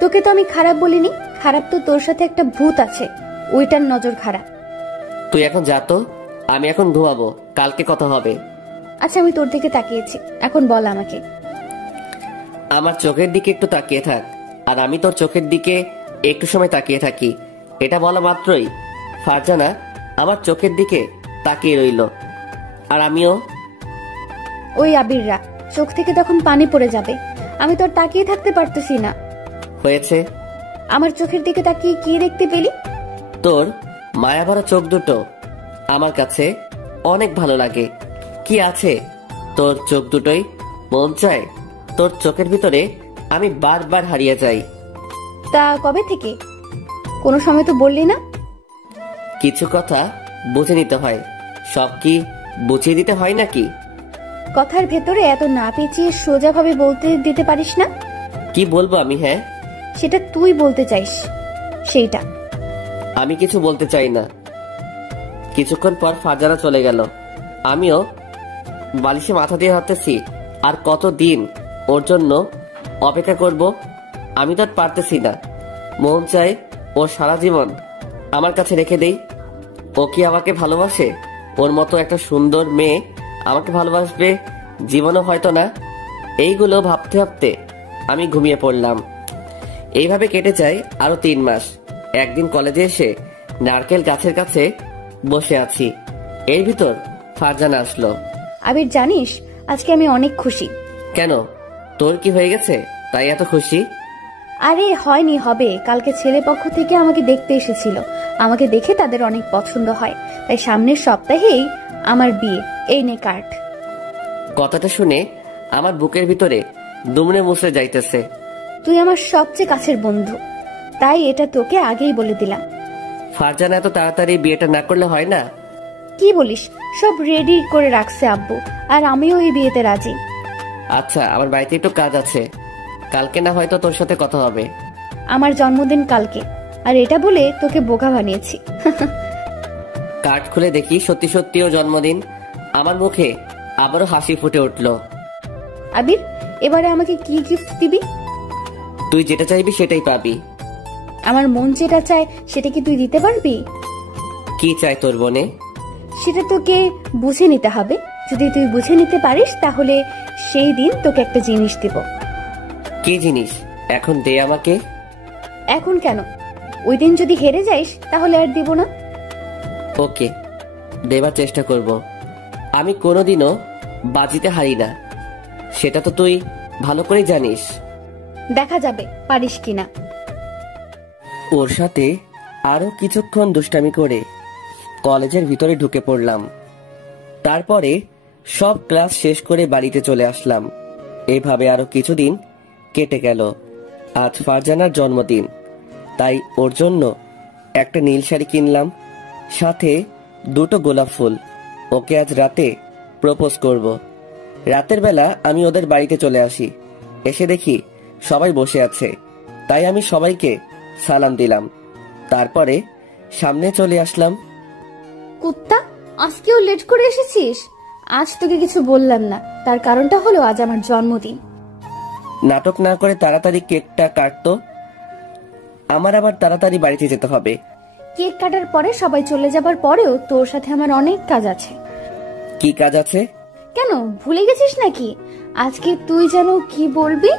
তোকে তো আমি খারাপ বলিনি, খারাপ তো তোর সাথে একটা ভূত আছে, ওইটার নজর খারাপ। তুই এখন যা তো, আমি এখন ঘুমাবো, কালকে কথা হবে। আচ্ছা আমি তোর দিকে তাকিয়েছি, এখন বল আমাকে। আমার চোখের দিকে একটু তাকিয়ে থাক, আর আমি তোর চোখের দিকে একটু সময় তাকিয়ে থাকি। এটা বলা মাত্রই ফারজানা আমার চোখের দিকে তাকিয়ে রইল, আর আমিও। ওই আবিররা, চোখ থেকে তখন পানি পড়ে যাবে, আমি তোর তাকিয়ে থাকতে পারতেছি না। হয়েছে? আমার চোখের দিকে তাকিয়ে কি দেখতে পেলি? তোর মায়াভরা চোখ দুটো আমার কাছে অনেক ভালো লাগে। কি আছে তোর চোখ দুটোই? মন চায় তোর চোখের ভিতরে আমি বারবার হারিয়ে যাই। তা কবে থেকে? কোনো সময় তো বললি না। কিছু কথা বুঝে নিতে হয়, সব কি বুঝিয়ে দিতে হয় নাকি? কথার ভেতরে এত না পেঁচিয়ে সোজাভাবে বলতে দিতে পারিস না? কি বলবো আমি? হ্যাঁ, সেটা তুই বলতে চাইস, সেইটা। আমি কিছু বলতে চাই না। কিছুক্ষণ পর ফারজানা চলে গেল। আমিও বালিশে মাথা দিয়ে ভাবতেছি আর কতদিন ওর জন্য অপেক্ষা করব। আমি তো আর পারতেছি না। মন চায় ও সারা জীবন আমার কাছে রেখে দেই। ও কি আমাকে ভালোবাসে? ওর মতো একটা সুন্দর মেয়ে আমাকে ভালোবাসবে জীবনও হয়তো না। এইগুলো ভাবতে ভাবতে আমি ঘুমিয়ে পড়লাম। এইভাবে কেটে যায় আরো 3 মাস। একদিন কলেজে এসে নারকেল গাছের কাছে বসে আছি, এর ভিতর ফারজানা আসলো। আবির জানিস, আজকে আমি অনেক খুশি। কেন, তোর কি হয়ে গেছে তাই এত খুশি? আরে হয়নি, হবে। কালকে ছেলে পক্ষ থেকে আমাকে দেখতে এসেছিল। আমাকে দেখে তাদের অনেক পছন্দ হয়, তাই সামনের সপ্তাহেই আমার বিয়ে। এই নে কার্ড। কথাটা শুনে আমার বুকের ভিতরে দুমড়ে মুচড়ে যাইতেছে। তুই আমার সবচেয়ে কাছের বন্ধু, তাই এটা তোকে আগেই বলে দিলাম। ফারজানা এত তাড়াতাড়ি বিয়েটা না করলে হয় না? কি বলিস? সব রেডি করে রাখছে আব্বু, আর আমিও এই বিয়েতে রাজি। আচ্ছা, আমার বাড়িতে একটু কাজ আছে, কালকে না হয়তো তোর সাথে কথা হবে। আমার জন্মদিন কালকে, আর এটা বলে তোকে বোকা বানিয়েছি। কার্ড খুলে দেখি সত্যি সত্যিও জন্মদিন। আমার মুখে আবারও হাসি ফুটে উঠলো। আবির, এবারে আমাকে কি গিফট দিবি? তুই যেটা চাইবি সেটাই পাবি। আমার মন যেটা চায় সেটা কি তুই দিতে পারবি? কি চাই তোর মনে? সেটা তোকে বুঝে নিতে হবে। যদি তুই বুঝে নিতে পারিস তাহলে সেই দিন তোকে একটা জিনিস দিব। কি জিনিস? এখন দে আমাকে। এখন কেন? ওই দিন যদি হেরে যাইস তাহলে আর দিব না। ওকে, দেবার চেষ্টা করব। আমি কোনোদিনও বাজিতে হারি না, সেটা তো তুই ভালো করে জানিস। দেখা যাবে পারিস কিনা। ওর সাথে আরো কিছুক্ষণ দুষ্টামি করে কলেজের ভিতরে ঢুকে পড়লাম। তারপরে সব ক্লাস শেষ করে বাড়িতে চলে আসলাম। এভাবে আরো কিছুদিন কেটে গেল। আজ ফারজানার জন্মদিন, তাই ওর জন্য একটা নীল শাড়ি কিনলাম, সাথে 2টো গোলাপ ফুল। ওকে আজ রাতে প্রপোজ করব। রাতের বেলা আমি ওদের বাড়িতে চলে আসি। এসে দেখি সবাই বসে আছে, তাই আমি সবাইকে সালাম দিলাম। তারপরে সামনে চলে আসলাম। কুত্তা, আজকেও লেট করে এসেছিস? আজ তোকে কিছু বললাম না, তার কারণটা হলো আজ আমার জন্মদিন। নাটক না করে তাড়াতাড়ি কেকটা কাটতো, আমার আবার তাড়াতাড়ি বাড়িতে যেতে হবে। কেক কাটার পরে সবাই চলে যাবার পরেও তোর সাথে আমার অনেক কাজ আছে। কি কাজ আছে? কেন, ভুলে গেছিস নাকি? আজকে তুই যেন কি বলবি?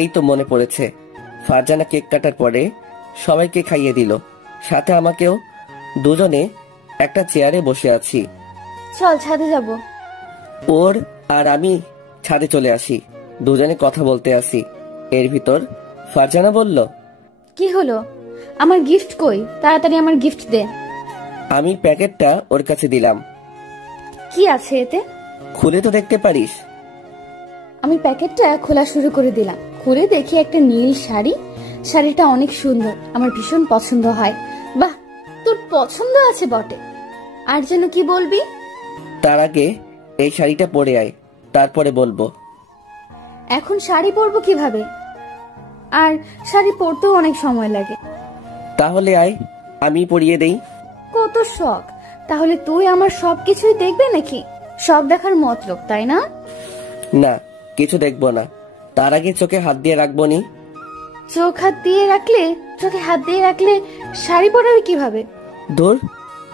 এই তো মনে পড়েছে। ফারজানা কেক কাটার পরে সবাইকে খাইয়ে দিল, সাথে আমাকেও। দুজনে একটা চেয়ারে বসে আছি। চল ছাদে যাব। ওর আর আমি ছাদে চলে আসি। দুজনে কথা বলতে আসি। এর ভিতর ফারজানা বলল, কি হলো? আমার গিফট কই? তাড়াতাড়ি আমার গিফট দে। আমি প্যাকেটটা ওর কাছে দিলাম। কি আছে এতে? খুলে তো দেখতে পারিস। আমি প্যাকেটটা খোলা শুরু করে দিলাম। খুলে দেখি একটা নীল শাড়ি। শাড়িটা অনেক সুন্দর, আমার ভীষণ পছন্দ হয়। বাহ, তোর পছন্দ আছে বটে। আর যেন কি বলবি? তার আগে এই শাড়িটা পরে আয়, তারপরে বলবো। এখন শাড়ি পরবো কিভাবে? আর শাড়ি পরতেও অনেক সময় লাগে। তাহলে আয়, আমি পরিয়ে দেই। কত শখ! তাহলে তুই আমার সবকিছুই দেখবে নাকি? সব দেখার মতলব, তাই না? না, কিছু দেখবো না। তার আগে চোখে হাত দিয়ে রাখবো নি। চোখে হাত দিয়ে রাখলে শাড়ি পরাবে কিভাবে? ধুর,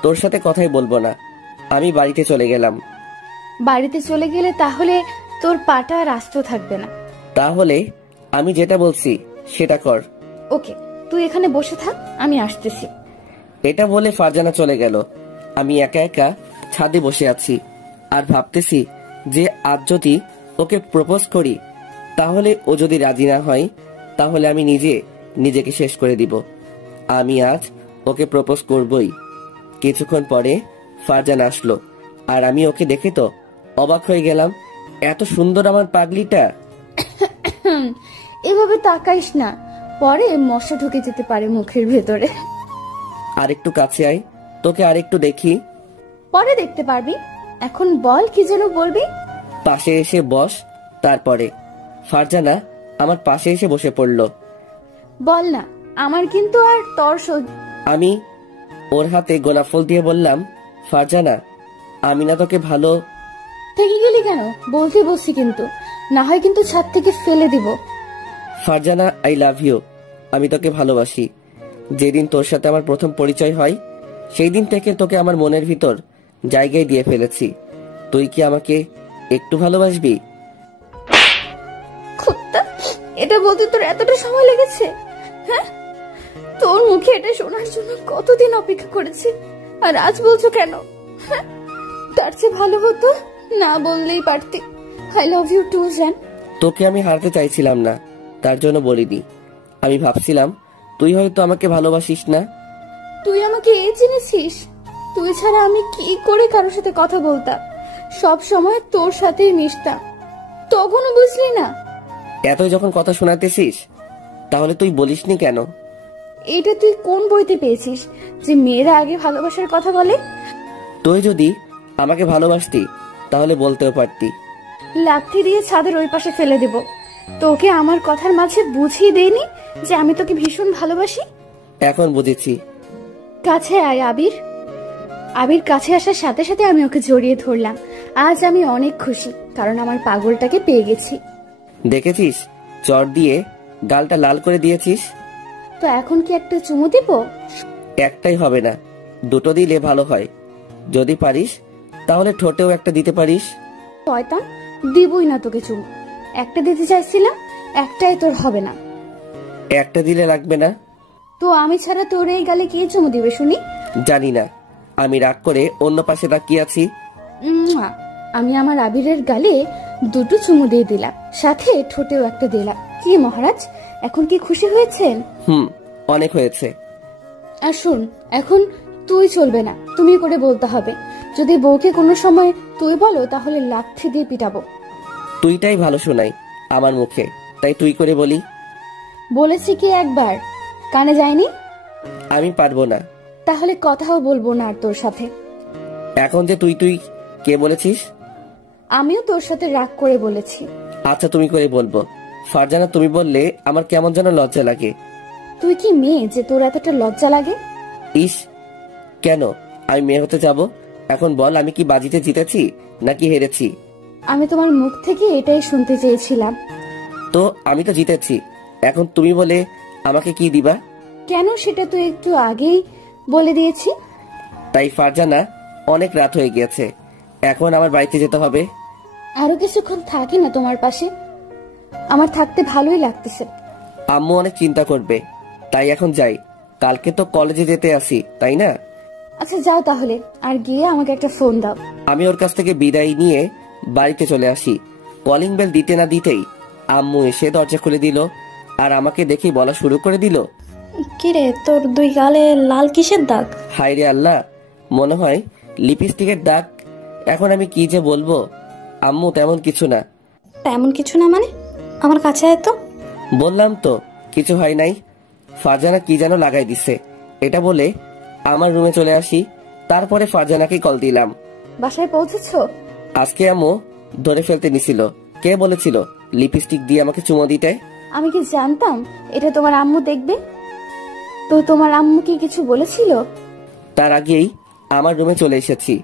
তোর সাথে কথাই বলবো না। আমি বাড়িতে চলে গেলাম। বাড়িতে চলে গেলে তাহলে তোর পাটা আর আস্ত থাকবে না। তাহলে আমি যেটা বলছি সেটা কর। ওকে, তুই এখানে বসে থাক, আমি আসতেছি। এটা বলে ফারজানা চলে গেল। আমি একা একা ছাদে বসে আছি আর ভাবতেছি যে আজ যদি ওকে প্রপোজ করি, তাহলে ও যদি রাজি না হয় তাহলে আমি নিজেকে শেষ করে দিব। আমি আজ ওকে প্রপোজ করবই। কিছুক্ষণ পরে ফারজানা আসলো, আর আমি ওকে দেখে তো অবাক হয়ে গেলাম। এত সুন্দর আমার পাগলিটা। এভাবে তাকাইস না, পরে মশা ঢুকে যেতে পারে মুখের ভেতরে। আরেকটু কাছে আয়, তোকে আরেকটু দেখি। পরে দেখতে পারবি। এখন বল, কি যেন বলবি? পাশে এসে বস। তারপরে ফারজানা আমার পাশে এসে বসে পড়ল। বল না, আমার কিন্তু আর তর আমি ওর হাতে গোলাপ ফুল দিয়ে বললাম, ফারজানা, আমি না তোকে ভালো। থেকে গেলি কেন? বলতে বসছি কিন্তু, না হয় কিন্তু ছাদ থেকে ফেলে দিব। Farzana, I love you. আমি তোকে ভালোবাসি। যেদিন তোর সাথে আমার প্রথম পরিচয় হয় সেই দিন থেকে তোকে আমার মনের ভিতর জায়গায় দিয়ে ফেলেছি। তুই কি আমাকে একটু ভালোবাসবি? কুত্তা, এটা বলতে তোর এতটা সময় লেগেছে? হ্যাঁ, তোর মুখে এটা শোনার জন্য কতদিন অপেক্ষা করেছি, আর আজ বলছো কেন? হ্যাঁ, তার চেয়ে ভালো হতো না বললেই পারতি। আই লাভ ইউ টু জান। তোকে আমি হারতে চাইছিলাম না, তার জন্য বলিনি। আমি ভাবছিলাম তুই হয়তো আমাকে ভালোবাসিস না। তুই আমাকে এই চিনেছিস? তুই ছাড়া আমি কি করে কারোর সাথে কথা বলতাম? সব সময় তোর সাথেই মিশতাম, তখনও বুঝলি না? এতই যখন কথা শোনাতেছিস তাহলে তুই বলিসনি কেন? এটা তুই কোন বইতে পেয়েছিস যে মেয়েরা আগে ভালোবাসার কথা বলে? তুই যদি আমাকে ভালোবাসতি তাহলে বলতেও পারতি। লাথি দিয়ে ছাদের ওই পাশে ফেলে দেব। তোকে আমার কথার মাঝে বুঝিয়ে দেইনি যে আমি তোকে ভীষণ ভালোবাসি? এখন বুঝেছি। কাছে আয় আবির। আবির কাছে আসার সাথে সাথে আমি ওকে জড়িয়ে ধরলাম। আজ আমি অনেক খুশি, কারণ আমার পাগলটাকে পেয়ে গেছি। দেখেছিস, চর দিয়ে গালটা লাল করে দিয়েছিস। তো এখন কি একটা চুমু দিব? একটাই হবে না, দুটো দিলে ভালো হয়। যদি পারিস তাহলে ঠোঁটেও একটা দিতে পারিস। শয়তান, দিবই না তোকে চুমু। একটা দিতে চাইছিলাম, একটাই তোর হবে না। একটা দিলে লাগবে না তো আমি ছাড়া তোর এই গালে কে চুমু দিবে শুনি? জানি না, আমি রাগ করে অন্য পাশে তাকিয়ে আছি। মুয়া। আমি আমার আবিরের গালে দুটো চুমু দিয়ে দিলাম, সাথে ঠোঁটেও একটা দিলাম। কি মহারাজ, এখন কি খুশি হয়েছেন? অনেক হয়েছে। আর শুন, এখন তুই চলবে না, তুমি করে বলতে হবে। যদি বউকে কোনো সময় তুই বলো তাহলে লাথি দিয়ে পিটাবো। তুইটাই ভালো শোনাই আমার মুখে, তাই তুই করে বলি। বলেছি কি একবার, কানে যায়নি? আমি পারবো না। তাহলে কথাও বলবো না আর তোর সাথে। এখন যে তুই তুই কে বলেছিস? আমিও তোর সাথে রাগ করে বলেছি। আচ্ছা, তুমি করে বলবো। ফারজানা তুমি বললে আমার কেমন যেন লজ্জা লাগে। তুই কি মেয়ে যে তোর এতটা লজ্জা লাগে? ইস, কেন আমি মেয়ে হতে যাব? এখন বল, আমি কি বাজিতে জিতেছি নাকি হেরেছি? আমি তোমার মুখ থেকে এটাই শুনতে চেয়েছিলাম। তো আমি তো জিতেছি, এখন তুমি বলে আমাকে কি দিবা? কেন সেটা তুই একটু আগেই বলে দিয়েছি। তাই ফারজানা, অনেক রাত হয়ে গিয়েছে, এখন আমার বাড়িতে যেতে হবে। আরো কিছুক্ষণ থাকি না তোমার পাশে? আমার থাকতে ভালোই লাগতেছে। আম্মু অনেক চিন্তা করবে, তাই এখন যাই। কালকে তো কলেজে যেতে আসি, তাই না? আচ্ছা যাও তাহলে, আর গিয়ে আমাকে একটা ফোন দাও। আমি ওর কাছ থেকে বিদায় নিয়ে বাড়িতে চলে আসি। কলিং বেল দিতে না দিতেই আম্মু এসে দরজা খুলে দিল, আর আমাকে দেখেই বলা শুরু করে দিল, কিরে তোর দুই গালে লাল কিসের দাগ? হায় রে আল্লাহ, মনে হয় লিপস্টিকের দাগ। এখন আমি কি যে বলবো। আম্মু তেমন কিছু না। তেমন কিছু না মানে? আমার কাছে আয় তো। বললাম তো কিছু হয় নাই। ফারজানা কি যেন লাগাই দিছে, এটা বলে আমার রুমে চলে আসি। তারপরে ফারজানাকে কল দিলাম। বাসায় পৌঁছেছো? আজকে আম্মু ধরে ফেলতে নিছিল। কে বলেছিল লিপস্টিক দিয়ে আমাকে চুমো দিতে? আমি কি জানতাম এটা তোমার আম্মু দেখবে? তো তোমার আম্মু কি কিছু বলেছিল? তার আগেই আমার রুমে চলে এসেছি।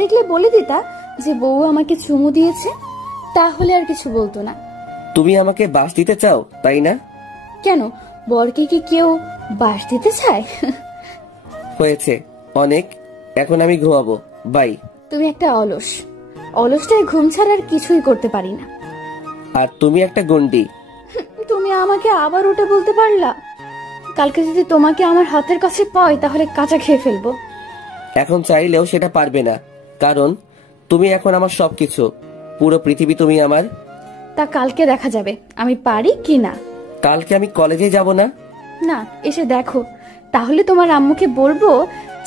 দেখলে বলে দিতা যে বউ আমাকে চুমু দিয়েছে, তাহলে আর কিছু বলতো না। তুমি আমাকে বাস দিতে চাও, তাই না? কেন, বরকে কি কেউ বাস দিতে চায়? হয়েছে অনেক, এখন আমি ঘুমাবো, বাই। তুমি একটা অলস, অলসটায় ঘুম ছাড়া আর কিছুই করতে পারি না। আর তুমি একটা গন্ডি। তুমি আমাকে আবার ওটা বলতে পারলা? কালকে যদি তোমাকে আমার হাতের কাছে পাই তাহলে কাঁচা খেয়ে ফেলবো। এখন চাইলেও সেটা পারবে না, কারণ তুমি এখন আমার সবকিছু, পুরো পৃথিবী তুমি আমার। তা কালকে দেখা যাবে আমি পারি কি না। কালকে আমি কলেজে যাব না। না, এসে দেখো, তাহলে তোমার আম্মুকে বলবো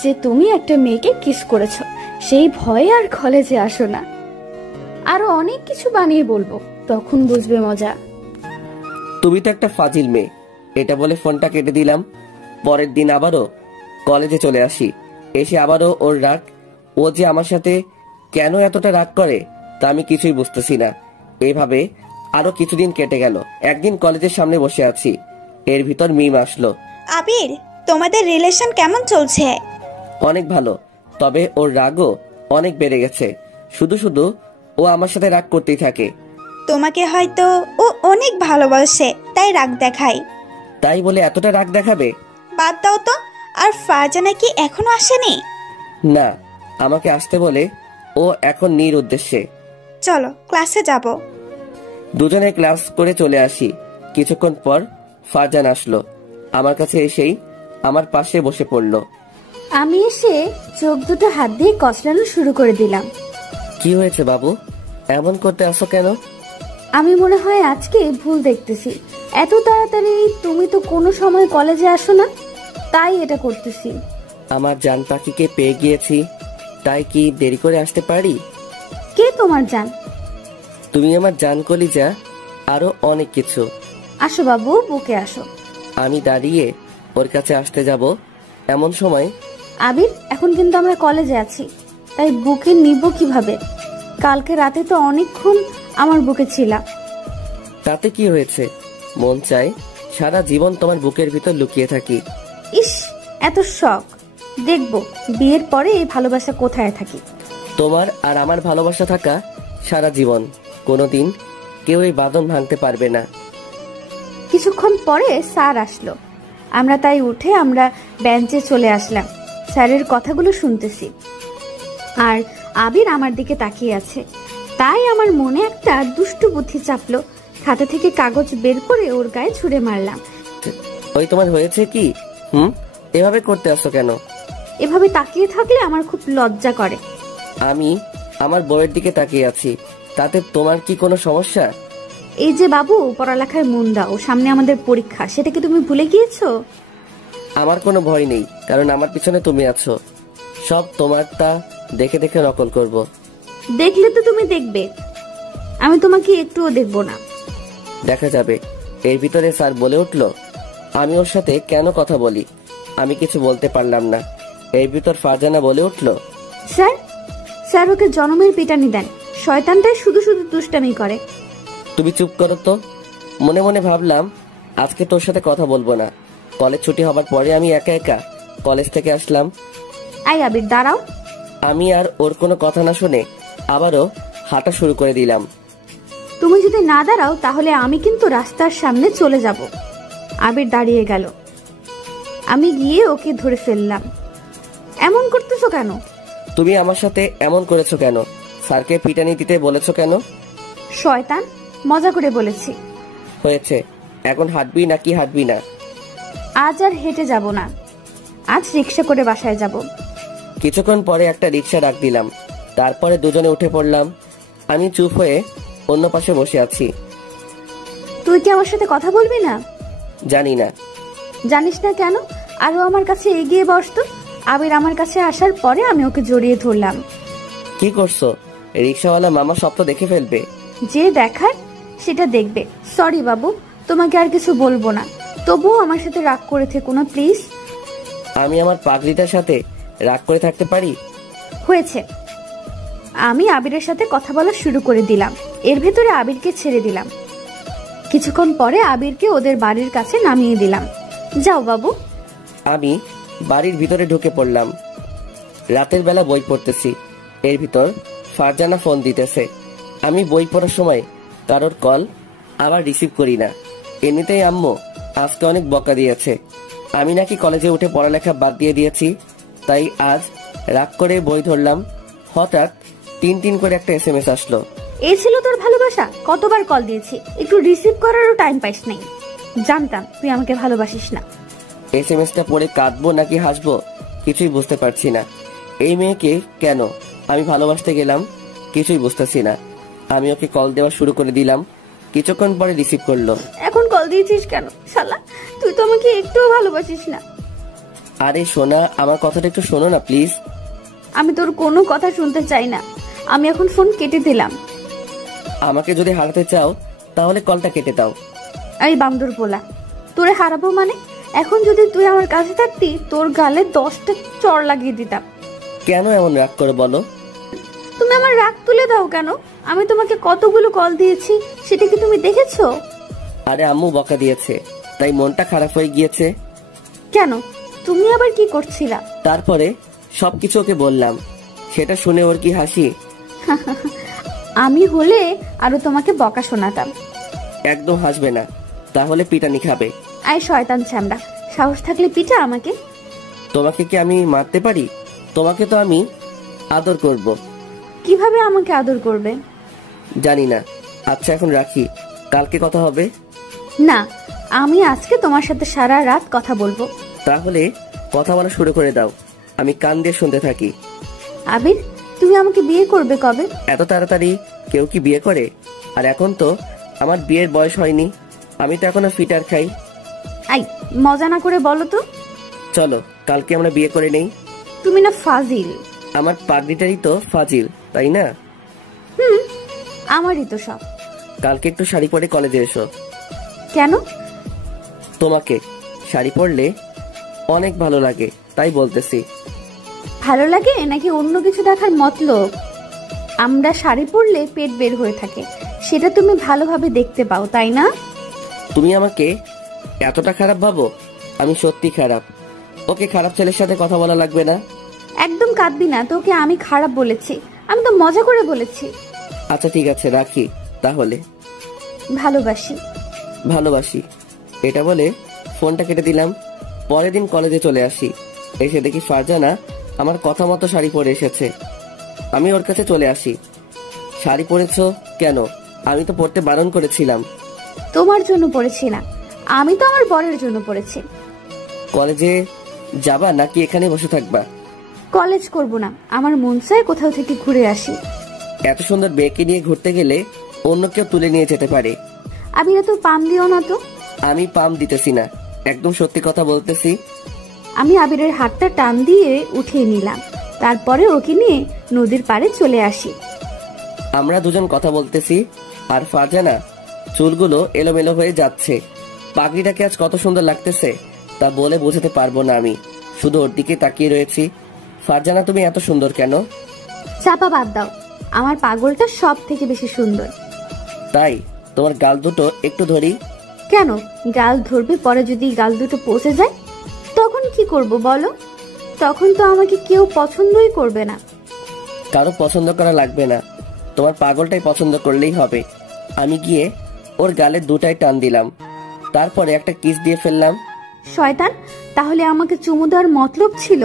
যে তুমি একটা মেয়েকে কিস করেছো, সেই ভয়ে আর কলেজে আসো না। আরো অনেক কিছু বানিয়ে বলবো, তখন বুঝবে মজা। তুমি তো একটা ফাজিল মেয়ে। এটা বলে ফোনটা কেটে দিলাম। পরের দিন আবারও কলেজে চলে আসি। এসে আবারও ওর রাগ। ও যে আমার সাথে কেন এতটা রাগ করে তা আমি কিছুই বুঝতেছি না। এইভাবে আরো কিছুদিন কেটে গেল। একদিন কলেজের সামনে বসে আছি, এর ভিতর মিম আসলো। আবির, তোমাদের রিলেশন কেমন চলছে? অনেক ভালো, তবে ওর রাগও অনেক বেড়ে গেছে। শুধু শুধু ও আমার সাথে রাগ করতেই থাকে। তোমাকে হয়তো ও অনেক ভালোবাসে, তাই রাগ দেখায়। তাই বলে এতটা রাগ দেখাবে? বাদ দাও তো। আর ফারজানা কি এখনো আসেনি? না, আমাকে আসতে বলে ও এখন উদ্দেশ্যে। চলো ক্লাসে যাব। দুজনে ক্লাস করে চলে আসি। কিছুক্ষণ পর ফারজান আসলো। আমার কাছে এসেই আমার পাশে বসে পড়লো। আমি এসে চোখ দুটো হাত দিয়ে কচলানো শুরু করে দিলাম। কি হয়েছে বাবু, এমন করতে আসো কেন? আমি মনে হয় আজকে ভুল দেখতেছি। এত তাড়াতাড়ি তুমি তো কোনো সময় কলেজে আসো না, তাই এটা করতেছি। আমার জান পাখিকে পেয়ে গিয়েছি, তাই কি দেরি করে আসতে পারি? কে তোমার জান? তুমি আমার জান কলিজা, আরো অনেক কিছু। আসো বাবু, বুকে আসো। আমি দাঁড়িয়ে ওর কাছে আসতে যাব, এমন সময় আবির, এখন কিন্তু আমরা কলেজে আছি, তাই বুকে নিব কিভাবে? কালকে রাতে তো অনেকক্ষণ আমার বুকে ছিলা। তাতে কি হয়েছে? মন চাই সারা জীবন তোমার বুকের ভিতর লুকিয়ে থাকি। ইস, এত শখ! দেখবো বিয়ের পরে এই ভালোবাসা কোথায় থাকি। তোমার আর আমার ভালোবাসা থাকা সারা জীবন, কোনোদিন কেউ এই বাঁধন ভাঙতে পারবে না। কিছুক্ষণ পরে স্যার আসলো। আমরা তাই উঠে আমরা বেঞ্চে চলে আসলাম। স্যারের কথাগুলো শুনতেছি, আর আবির আমার দিকে তাকিয়ে আছে। তাই আমার মনে একটা দুষ্টু বুদ্ধি চাপলো। খাতা থেকে কাগজ বের করে ওর গায়ে ছুঁড়ে মারলাম। ওই তোমার হয়েছে কি? এভাবে করতে আসো কেন? এভাবে তাকিয়ে থাকলে আমার খুব লজ্জা করে। আমি আমার বউয়ের দিকে তাকিয়ে আছি, তাতে তোমার কি কোনো সমস্যা? এই যে বাবু, পড়ালেখায় মন দাও, সামনে আমাদের পরীক্ষা, সেটা কি তুমি ভুলে গিয়েছো? আমার কোনো ভয় নেই, কারণ আমার পিছনে তুমি আছো। সব তোমারটা দেখে দেখে নকল করব। দেখলে তো তুমি দেখবে, আমি তোমাকে একটুও দেখবো না। দেখা যাবে। এর ভিতরে স্যার বলে উঠলো। আমি ওর সাথে কেন কথা বলি? আমি কিছু বলতে পারলাম না। এর ভিতর ফারজানা বলে উঠলো, স্যার, স্যার ওকে জনমের পিটানি দেন, শয়তানটাই শুধু শুধু দুষ্টামি করে। তুমি চুপ করো তো। মনে মনে ভাবলাম আজকে তোর সাথে কথা বলবো না। কলেজ ছুটি হবার পরে আমি একা একা কলেজ থেকে আসলাম। আই আবির, দাঁড়াও। আমি আর ওর কোনো কথা না শুনে আবারও হাঁটা শুরু করে দিলাম। তুমি যদি না দাঁড়াও তাহলে আমি কিন্তু রাস্তার সামনে চলে যাব। আবির দাঁড়িয়ে গেল। আমি গিয়ে ওকে ধরে ফেললাম। এমন করতেছো কেন? তুমি আমার সাথে এমন করেছো কেন? স্যারকে পিটানি দিতে বলেছো কেন? শয়তান, মজা করে বলেছি। হয়েছে, এখন হাঁটবি নাকি হাঁটবি না? আজ আর হেঁটে যাব না, আজ রিক্সা করে বাসায় যাব। কিছুক্ষণ পরে একটা রিক্সা ডাক দিলাম। তারপরে দুজনে উঠে পড়লাম। আমি চুপ হয়ে অন্য পাশে বসে আছি। তুই কি আমার সাথে কথা বলবি না? জানি না। জানিস না কেন? আরো আমার কাছে এগিয়ে বসতো। আবির আমার কাছে আসার পরে আমি ওকে জড়িয়ে ধরলাম। কি করছো? রিক্সাওয়ালা মামা সব তো দেখে ফেলবে। যে দেখার সেটা দেখবে। সরি বাবু, তোমাকে আর কিছু বলবো না, তবুও আমার সাথে রাগ করে থেকো না প্লিজ। আমি আমার পাগলিটার সাথে রাগ করে থাকতে পারি? হয়েছে। আমি আবিরের সাথে কথা বলা শুরু করে দিলাম। এর ভেতরে আবিরকে ছেড়ে দিলাম। কিছুক্ষণ পরে আবিরকে ওদের বাড়ির কাছে নামিয়ে দিলাম। যাও বাবু। আমি বাড়ির ভিতরে ঢুকে পড়লাম। রাতের বেলা বই পড়তেছি। এর ভিতর ফারজানা ফোন দিতেছে। আমি বই পড়ার সময় কারোর কল আবার রিসিভ করি না। এমনিতেই আম্মু আজকে অনেক বকা দিয়েছে। আমি নাকি কলেজে উঠে পড়ালেখা বাদ দিয়ে দিয়েছি, তাই আজ রাগ করে বই ধরলাম। হঠাৎ টিন করে একটা SMS আসলো। এই ছিল তোর ভালোবাসা? কতবার কল দিয়েছি, একটু রিসিভ করারও টাইম পাইস নাই। জানতাম তুই আমাকে ভালোবাসিস না। SMSটা পড়ে কাঁদবো নাকি হাসবো কিছুই বুঝতে পারছি না। এই মেয়েকে কেন আমি ভালোবাসতে গেলাম কিছুই বুঝতেছি না। আমি ওকে কল দেওয়া শুরু করে দিলাম। কিছুক্ষণ পরে রিসিভ করলো। এখন কল দিয়েছিস কেন শালা? তুই তো আমাকে একটুও ভালোবাসিস না। আরে সোনা, আমার কথাটা একটু শোনো না প্লিজ। আমি তোর কোনো কথা শুনতে চাই না। আমি এখন ফোন কেটে দিলাম। আমাকে যদি হারাতে চাও তাহলে কলটা কেটে দাও। এই বান্দর পোলা, তোরে হারাবো মানে? এখন যদি তুই আমার কাছে থাকতি তোর গালে 10টা চড় লাগিয়ে দিতাম। কেন এমন রাগ করে বলো? তুমি আমার রাগ তুলে দাও কেন? আমি তোমাকে কতগুলো কল দিয়েছি, সেটা কি তুমি দেখেছো? আরে আম্মু বকা দিয়েছে, তাই মনটা খারাপ হয়ে গিয়েছে। কেন? তুমি আবার কি করছিলা? তারপরে সবকিছু ওকে বললাম। সেটা শুনে ওর কি হাসি। আমি হলে আরো তোমাকে বকা শোনাতাম। একদম হাসবে না, তাহলে পিটানি খাবে। আই শয়তান ছ্যামড়া, সাহস থাকলে পিটা আমাকে। তোমাকে কি আমি মারতে পারি? তোমাকে তো আমি আদর করব। কিভাবে আমাকে আদর করবে? জানি না। আচ্ছা এখন রাখি, কালকে কথা হবে। না, আমি আজকে তোমার সাথে সারা রাত কথা বলবো। তাহলে কথা বলা শুরু করে দাও, আমি কান দিয়ে শুনতে থাকি। আবির, তুমি আমাকে বিয়ে করবে কবে? এত তাড়াতাড়ি কেউ কি বিয়ে করে? আর এখন তো আমার বিয়ের বয়স হয়নি, আমি তো এখনো ফিটার খাই। আই, মজা না করে বলো তো। চলো কালকে আমরা বিয়ে করে নেই। তুমি না ফাজিল। আমার পাগড়িটারই তো ফাজিল, তাই না? আমারই তো সব। কালকে একটু শাড়ি পরে কলেজে এসো। কেন? তোমাকে শাড়ি পরলে অনেক ভালো লাগে, তাই বলতেছি। ভালো লাগে নাকি অন্য কিছু দেখার মতলব? আমরা শাড়ি পরলে পেট বের হয়ে থাকে, সেটা তুমি ভালোভাবে দেখতে পাও, তাই না? তুমি আমাকে এতটা খারাপ ভাবো? আমি সত্যি খারাপ। ওকে, খারাপ ছেলের সাথে কথা বলা লাগবে না। একদম কাঁদবি না, তোকে আমি খারাপ বলেছি? আমি তো মজা করে বলেছি। আচ্ছা ঠিক আছে, রাখি তাহলে। ভালোবাসি। ভালোবাসি এটা বলে ফোনটা কেটে দিলাম। পরের দিন কলেজে চলে আসি, এসে দেখি ফারজানা আমার কথা মতো শাড়ি পরে এসেছে। আমি ওর কাছে চলে আসি। শাড়ি পরেছো কেন? আমি তো পরতে বারণ করেছিলাম। তোমার জন্য পড়েছি না, আমি তো আমার বরের জন্য পড়েছি। কলেজে যাবা নাকি এখানে বসে থাকবা? কলেজ করব না, আমার মন চায় কোথাও থেকে ঘুরে আসি। এত সুন্দর মেয়েকে নিয়ে ঘুরতে গেলে অন্য কেউ তুলে নিয়ে যেতে পারে। আবির, তো পাম দিও না তো। আমি পাম দিতেছি না, একদম সত্যি কথা বলতেছি। আমি আবিরের হাতটা টান দিয়ে উঠিয়ে নিলাম, তারপরে ওকে নিয়ে নদীর পাড়ে চলে আসি। আমরা দুজন কথা বলতেছি আর ফারজানা চুলগুলো এলোমেলো হয়ে যাচ্ছে। পাগড়িটাকে আজ কত সুন্দর লাগতেছে তা বলে বোঝাতে পারবো না। আমি শুধু ওর দিকে তাকিয়ে রয়েছি। ফারজানা তুমি এত সুন্দর কেন? চাপা বাদ দাও, আমার পাগলটা সব থেকে বেশি সুন্দর। তাই? তোমার গাল দুটো একটু ধরি। কেন? গাল ধরবে, পরে যদি গাল দুটো পচে যায় তখন কি করব বলো? তখন তো আমাকে কেউ পছন্দই করবে না। কারো পছন্দ করা লাগবে না, তোমার পাগলটাই পছন্দ করলেই হবে। আমি গিয়ে ওর গালে দুটাই টান দিলাম, তারপরে একটা কিস দিয়ে ফেললাম। শয়তান, তাহলে আমাকে চুমু দেওয়ার মতলব ছিল?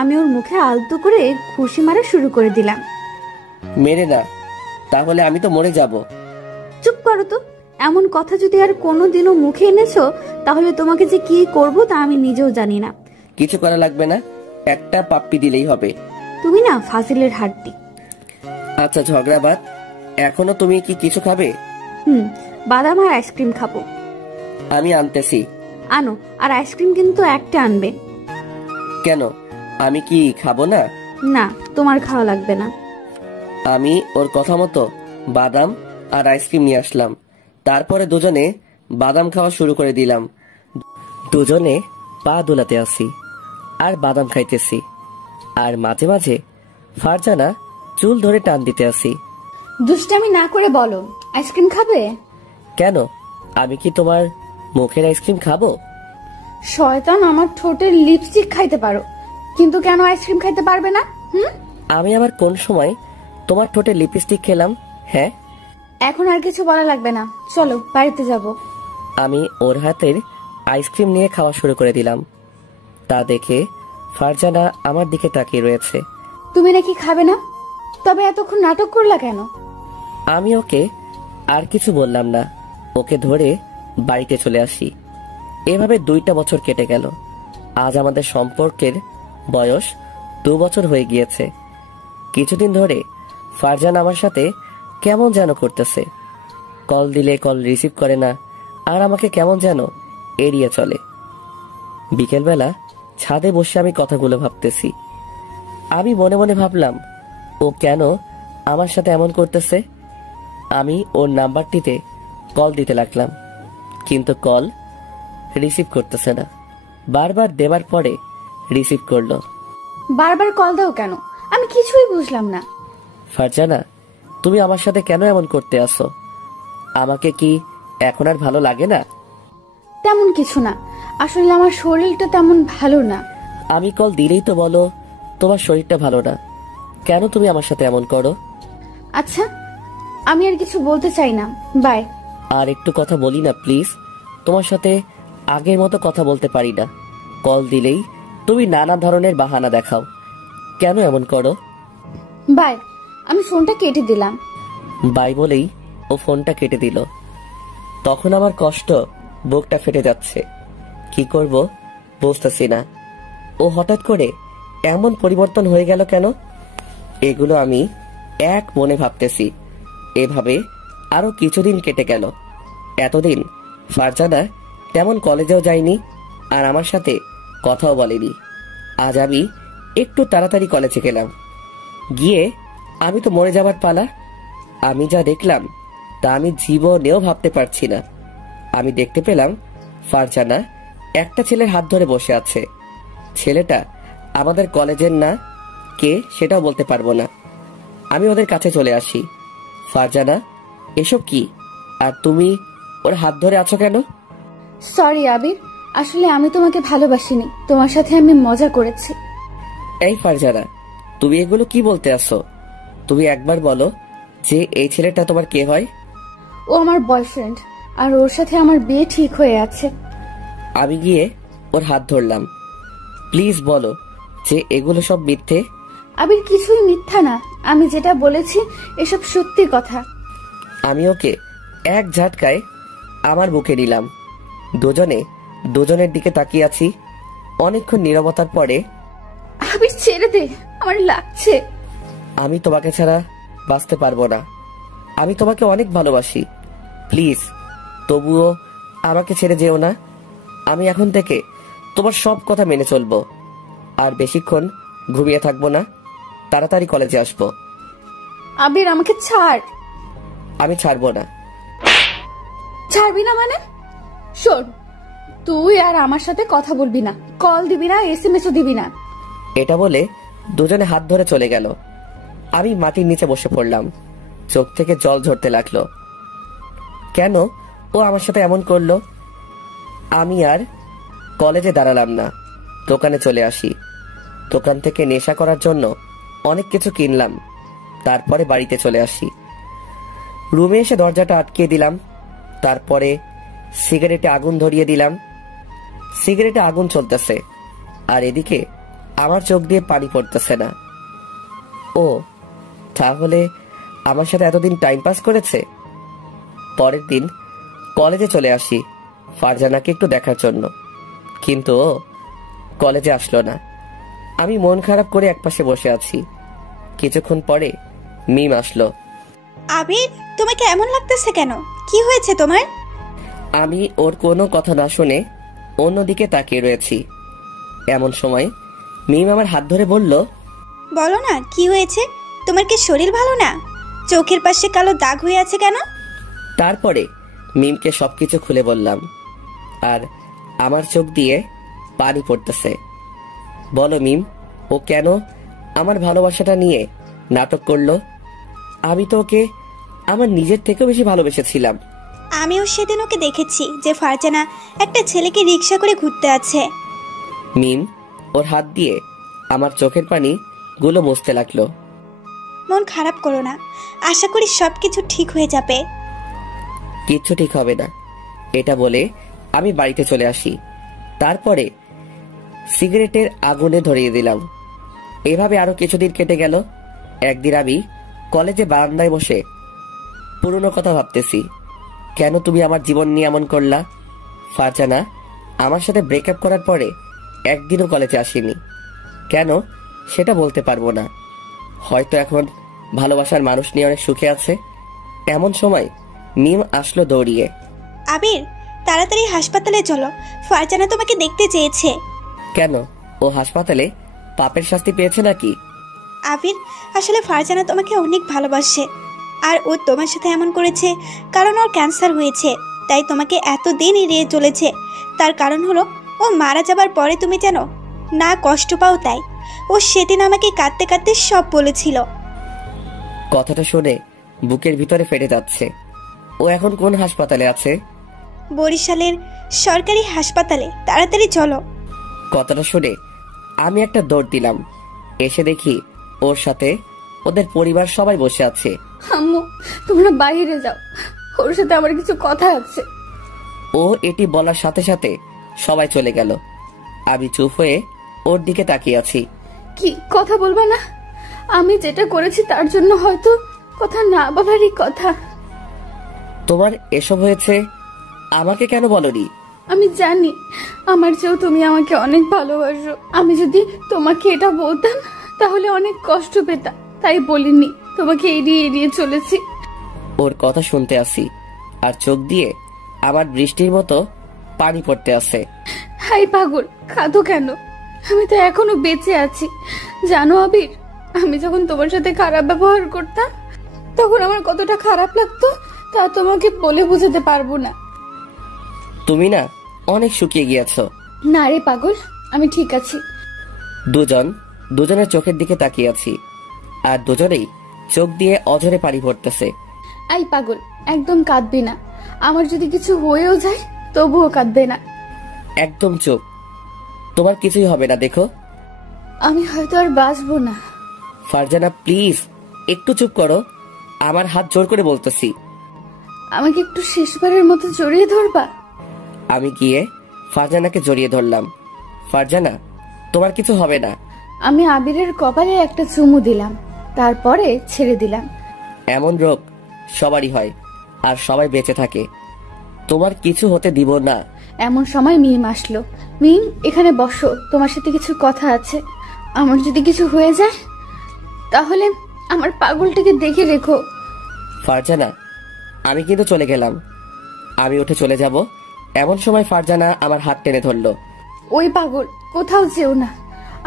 আমি ওর মুখে আলতো করে খুশি মারা শুরু করে দিলাম। মেরে না, তাহলে আমি তো মরে যাব। চুপ করো তো, এমন কথা যদি আর কোনোদিনও মুখে এনেছো তাহলে তোমাকে যে কি করব তা আমি নিজেও জানি না। কিছু করা লাগবে না, একটা পাপ্পি দিলেই হবে। তুমি না ফাজিলের হাড্ডি। আচ্ছা ঝগড়া বাদ, এখনো তুমি কি কিছু খাবে? বাদাম আর আইসক্রিম খাবো। আমি আনতেছি। আনো, আর আইসক্রিম কিন্তু একটা আনবে। কেন, আমি কি খাবো না? না, তোমার খাওয়া লাগবে না। আমি ওর কথা মতো বাদাম আর আইসক্রিম নিয়ে আসলাম। তারপরে দুজনে বাদাম খাওয়া শুরু করে দিলাম। দুজনে পা দোলাতে আসি আর বাদাম খাইতেছি, আর মাঝে মাঝে ফারজানা চুল ধরে টান দিতে আসি। দুষ্টামি না করে বলো, আইসক্রিম খাবে? কেন, আমি কি তোমার মুখের আইসক্রিম খাবো? শয়তান, আমার ঠোঁটের লিপস্টিক খাইতে পারো, কিন্তু কেন আইসক্রিম খাইতে পারবে না? আমি আবার কোন সময় তোমার ঠোঁটে লিপস্টিক খেলাম? হ্যাঁ, এখন আর কিছু বলা লাগবে না, চলো বাড়িতে যাব। আমি ওর হাতের আইসক্রিম নিয়ে খাওয়া শুরু করে দিলাম। তা দেখে ফারজানা আমার দিকে তাকিয়ে রয়েছে। তুমি নাকি খাবে না? তবে এতক্ষণ নাটক করলা কেন? আমি ওকে আর কিছু বললাম না, ওকে ধরে বাড়িতে চলে আসি। এভাবে 2টা বছর কেটে গেল। আজ আমাদের সম্পর্কের বয়স 2 বছর হয়ে গিয়েছে। কিছুদিন ধরে ফারজানা আমার সাথে কেমন যেন করতেছে। কল দিলে কল রিসিভ করে না, আর আমাকে কেমন যেন এড়িয়ে চলে। বিকেলবেলা ছাদে বসে আমি কথাগুলো ভাবতেছি। আমি মনে মনে ভাবলাম, ও কেন আমার সাথে এমন করতেছে। আমি ওর নাম্বারটিতে কল দিতে লাগলাম, কিন্তু কল রিসিভ করতেছে না। বারবার দেবার পরে রিসিভ করলো। বারবার কল দাও কেন? আমি কিছুই বুঝলাম না। ফারজানা, তুমি আমার সাথে কেন এমন করতে আসো? আমাকে কি এখন আর ভালো লাগে না? তেমন কিছু না, আসলে আমার শরীরটা তেমন ভালো না। আমি কল দিলেই তো বলো তোমার শরীরটা ভালো না। কেন তুমি আমার সাথে এমন করো? আচ্ছা, আমি আর কিছু বলতে চাই না, বাই। আর একটু কথা বলি না প্লিজ? তোমার সাথে আগের মতো কথা বলতে পারি না। কল দিলেই তুমি নানা ধরনের বাহানা দেখাও। কেন এমন করো? বাই, আমি ফোনটা কেটে দিলাম। বাই বলেই ও ফোনটা কেটে দিল। তখন আমার কষ্ট, বুকটা ফেটে যাচ্ছে। কি করব বুঝতেছি না। ও হঠাৎ করে এমন পরিবর্তন হয়ে গেল কেন? এগুলো আমি এক মনে ভাবতেছি। এভাবে আরো কিছুদিন কেটে গেল। এতদিন ফারজানা তেমন কলেজেও যায়নি, আর আমার সাথে কথাও বলেনি। আজ আমি একটু তাড়াতাড়ি কলেজে গেলাম। গিয়ে আমি তো মরে যাবার পালা। আমি যা দেখলাম তা আমি জীবনেও ভাবতে পারছি না। আমি দেখতে পেলাম ফারজানা একটা ছেলের হাত ধরে বসে আছে। ছেলেটা আমাদের কলেজের না, কে সেটাও বলতে পারবো না। আমি ওদের কাছে চলে আসি। ফারজানা, এসব কি? আর তুমি ওর হাত ধরে আছো কেন? সরি আবির, আসলে আমি তোমাকে ভালোবাসিনি, তোমার সাথে আমি মজা করেছি। এই ফারজানা, তুমি এগুলো কি বলতে আসো? তুমি একবার বলো যে এই ছেলেটা তোমার কে হয়? ও আমার বয়ফ্রেন্ড, আর ওর সাথে আমার বিয়ে ঠিক হয়ে আছে। আমি গিয়ে ওর হাত ধরলাম। প্লিজ বলো যে এগুলো সব মিথ্যে। আবির, কিছুই মিথ্যা না, আমি যেটা বলেছি এসব সত্যি কথা। আমি ওকে এক ঝাটকায় আমার বুকে নিলাম। দুজনে দুজনের দিকে তাকিয়ে আছি। অনেকক্ষণ নীরবতার পরে, আবির ছেড়ে দে, আমার লাগছে। আমি তোমাকে ছাড়া বাঁচতে পারবো না। আমি তোমাকে অনেক ভালোবাসি। প্লিজ তবুও আমাকে ছেড়ে যেও না। আমি এখন থেকে তোমার সব কথা মেনে চলবো। আর বেশিক্ষণ ঘুমিয়ে থাকবো না, তাড়াতাড়ি কলেজে আসবো। আবির, আমাকে ছাড়। আমি ছাড়বো না। ছাড়বি না মানে? শোন, তুই আর আমার সাথে কথা বলবি না, কল দিবি না, এসএমএসও দিবি না। এটা বলে দুজনে হাত ধরে চলে গেল। আমি মাটির নিচে বসে পড়লাম। চোখ থেকে জল ঝরতে লাগলো। কেন ও আমার সাথে এমন করলো? আমি আর কলেজে দাঁড়ালাম না, দোকানে চলে আসি। দোকান থেকে নেশা করার জন্য অনেক কিছু কিনলাম। তারপরে বাড়িতে চলে আসি। রুমে এসে দরজাটা আটকে দিলাম। তারপরে সিগারেটে আগুন ধরিয়ে দিলাম। সিগারেটে আগুন চলতেছে, আর এদিকে আমার চোখ দিয়ে পানি পড়তেছে না। ও তাহলে আমার সাথে এতদিন টাইম পাস করেছে। পরের দিন কলেজে চলে আসি ফারজানাকে একটু দেখার জন্য, কিন্তু ও কলেজে আসলো না। আমি মন খারাপ করে একপাশে বসে আছি। কিছুক্ষণ পরে মিম আসলো। আবির, তোমাকে এমন লাগতেছে কেন? কি হয়েছে তোমার? আমি ওর কোনো কথা না শুনে অন্যদিকে তাকিয়ে রয়েছি। এমন সময় মিম আমার হাত ধরে বলল, বলো না কি হয়েছে? তোমার কি শরীর ভালো না? চোখের পাশে কালো দাগ হয়ে আছে কেন? তারপরে মিমকে সবকিছু খুলে বললাম, আর আমার চোখ দিয়ে পানি পড়তেছে। বলো মিম, ও কেন আমার ভালোবাসাটা নিয়ে নাটক করলো? আমি তো ওকে আমার নিজের থেকেও বেশি ভালোবেসেছিলাম। আমিও সেদিন ওকে দেখেছি যে ফারজানা একটা ছেলেকে রিকশা করে ঘুরতে আছে। মিম ওর হাত দিয়ে আমার চোখের পানি গুলো মুছতে লাগলো। মন খারাপ করো না, আশা করি সবকিছু ঠিক হয়ে যাবে। কিচ্ছু ঠিক হবে না, এটা বলে আমি বাড়িতে চলে আসি। তারপরে সিগারেটের আগুনে ধরিয়ে দিলাম। এভাবে আরো কিছুদিন কেটে গেল। একদিন আমি কলেজে বারান্দায় বসে পুরনো কথা ভাবতেছি। কেন তুমি আমার জীবন নিয়ে এমন করলা? ফারজানা আমার সাথে ব্রেকআপ করার পরে একদিনও কলেজে আসেনি। কেন সেটা বলতে পারবো না। হয়তো এখন ভালোবাসার মানুষ নিয়ে অনেক সুখে আছে। এমন সময় মিম আসলো দৌড়িয়ে। আবির, তাড়াতাড়ি হাসপাতালে চলো, ফারজানা তোমাকে দেখতে চেয়েছে। কেন, ও হাসপাতালে পাপের শাস্তি পেয়েছে নাকি? আবির, আসলে ফারজানা তোমাকে অনেক ভালোবাসে, আর ও তোমার সাথে এমন করেছে কারণ ওর ক্যান্সার হয়েছে, তাই তোমাকে এতদিন এড়িয়ে চলেছে। তার কারণ হলো ও মারা যাবার পরে তুমি যেন না কষ্ট পাও, তাই ও সেদিন আমাকে কাঁদতে কাঁদতে সব বলেছিল। কথাটা শুনে বুকের ভিতরে ফেটে যাচ্ছে। ও এখন কোন হাসপাতালে আছে? বরিশালের সরকারি হাসপাতালে, তাড়াতাড়ি চলো। কথাটা শুনে আমি একটা দৌড় দিলাম। এসে দেখি ওর সাথে ওদের পরিবার সবাই বসে আছে। আম্মু, তোমরা বাইরে যাও, ওর সাথে আমার কিছু কথা আছে। ও এটি বলার সাথে সাথে সবাই চলে গেল। আমি চুপ হয়ে ওর দিকে তাকিয়ে আছি। কি কথা বলবা না? আমি যেটা করেছি তার জন্য হয়তো কথা না বলারই কথা। তোমার এসব হয়েছে, আমাকে কেন বলনি? আমি জানি আমার চেয়েও তুমি আমাকে অনেক ভালোবাসো। আমি যদি তোমাকে এটা বলতাম তাহলে অনেক কষ্ট পেতাম, তাই বলিনি। তোমাকে এড়িয়ে এড়িয়ে চলেছি। ওর কথা শুনতে আসি আর চোখ দিয়ে আবার বৃষ্টির মতো পানি পড়তে আসে। হাই পাগল, কাঁদো কেন? আমি তো এখনো বেঁচে আছি। জানো আবির, আমি যখন তোমার সাথে খারাপ ব্যবহার করতাম তখন আমার কতটা খারাপ লাগতো তা তোমাকে বলে বোঝাতে পারবো না। তুমি না অনেক শুকিয়ে গিয়েছো। না রে পাগল, আমি ঠিক আছি। দুজনের চোখের দিকে তাকিয়ে আছি আর দুজনেই চোখ দিয়ে অঝরে পানি পড়তেছে। আই পাগল, একদম কাঁদবি না। আমার যদি কিছু হয়েও যায় তবুও কাঁদবে না। একদম চুপ, তোমার কিছুই হবে না। দেখো আমি হয়তো আর বাঁচবো না। ফারজানা প্লিজ একটু চুপ করো, আমার হাত জোর করে বলতেছি। আমাকে একটু শেষবারের মতো জড়িয়ে ধরবা? আমি গিয়ে ফারজানাকে জড়িয়ে ধরলাম। ফারজানা, তোমার কিছু হবে না। আমি আবিরের কপালে একটা চুমু দিলাম, তারপরে ছেড়ে দিলাম। এমন রোগ সবারই হয় আর সবাই বেঁচে থাকে, তোমার কিছু হতে দিব না। এমন সময় মিম আসলো। মিম, এখানে বসো, তোমার সাথে কিছু কথা আছে। আমার যদি কিছু হয়ে যায় তাহলে আমার পাগলটাকে দেখে রেখো। ফারজানা, আমি কিন্তু চলে গেলাম। আমি উঠে চলে যাব এমন সময় ফারজানা আমার হাত টেনে ধরলো। ওই পাগল, কোথাও যেও না,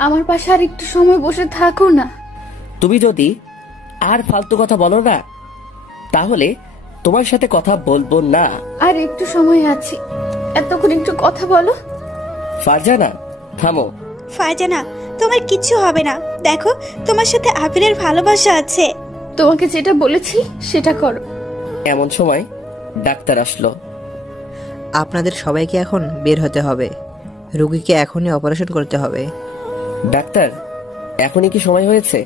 আমার পাশে আর একটু সময় বসে থাকো না। তুমি যদি আর ফালতু কথা বলো না তাহলে তোমার সাথে কথা বলবো না। আর একটু সময় আছে, এতক্ষণ একটু কথা বলো। ফারজানা থামো। ফারজানা, তোমার কিচ্ছু হবে না। দেখো, তোমার সাথে আবিরের ভালোবাসা আছে। তোমাকে যেটা বলেছি সেটা করো। এমন সময় ডাক্তার আসলো। আপনাদের সবাইকে এখন বের হতে হবে, রোগীকে এখনই অপারেশন করতে হবে। ডাক্তার, এখনই কি সময় হয়েছে?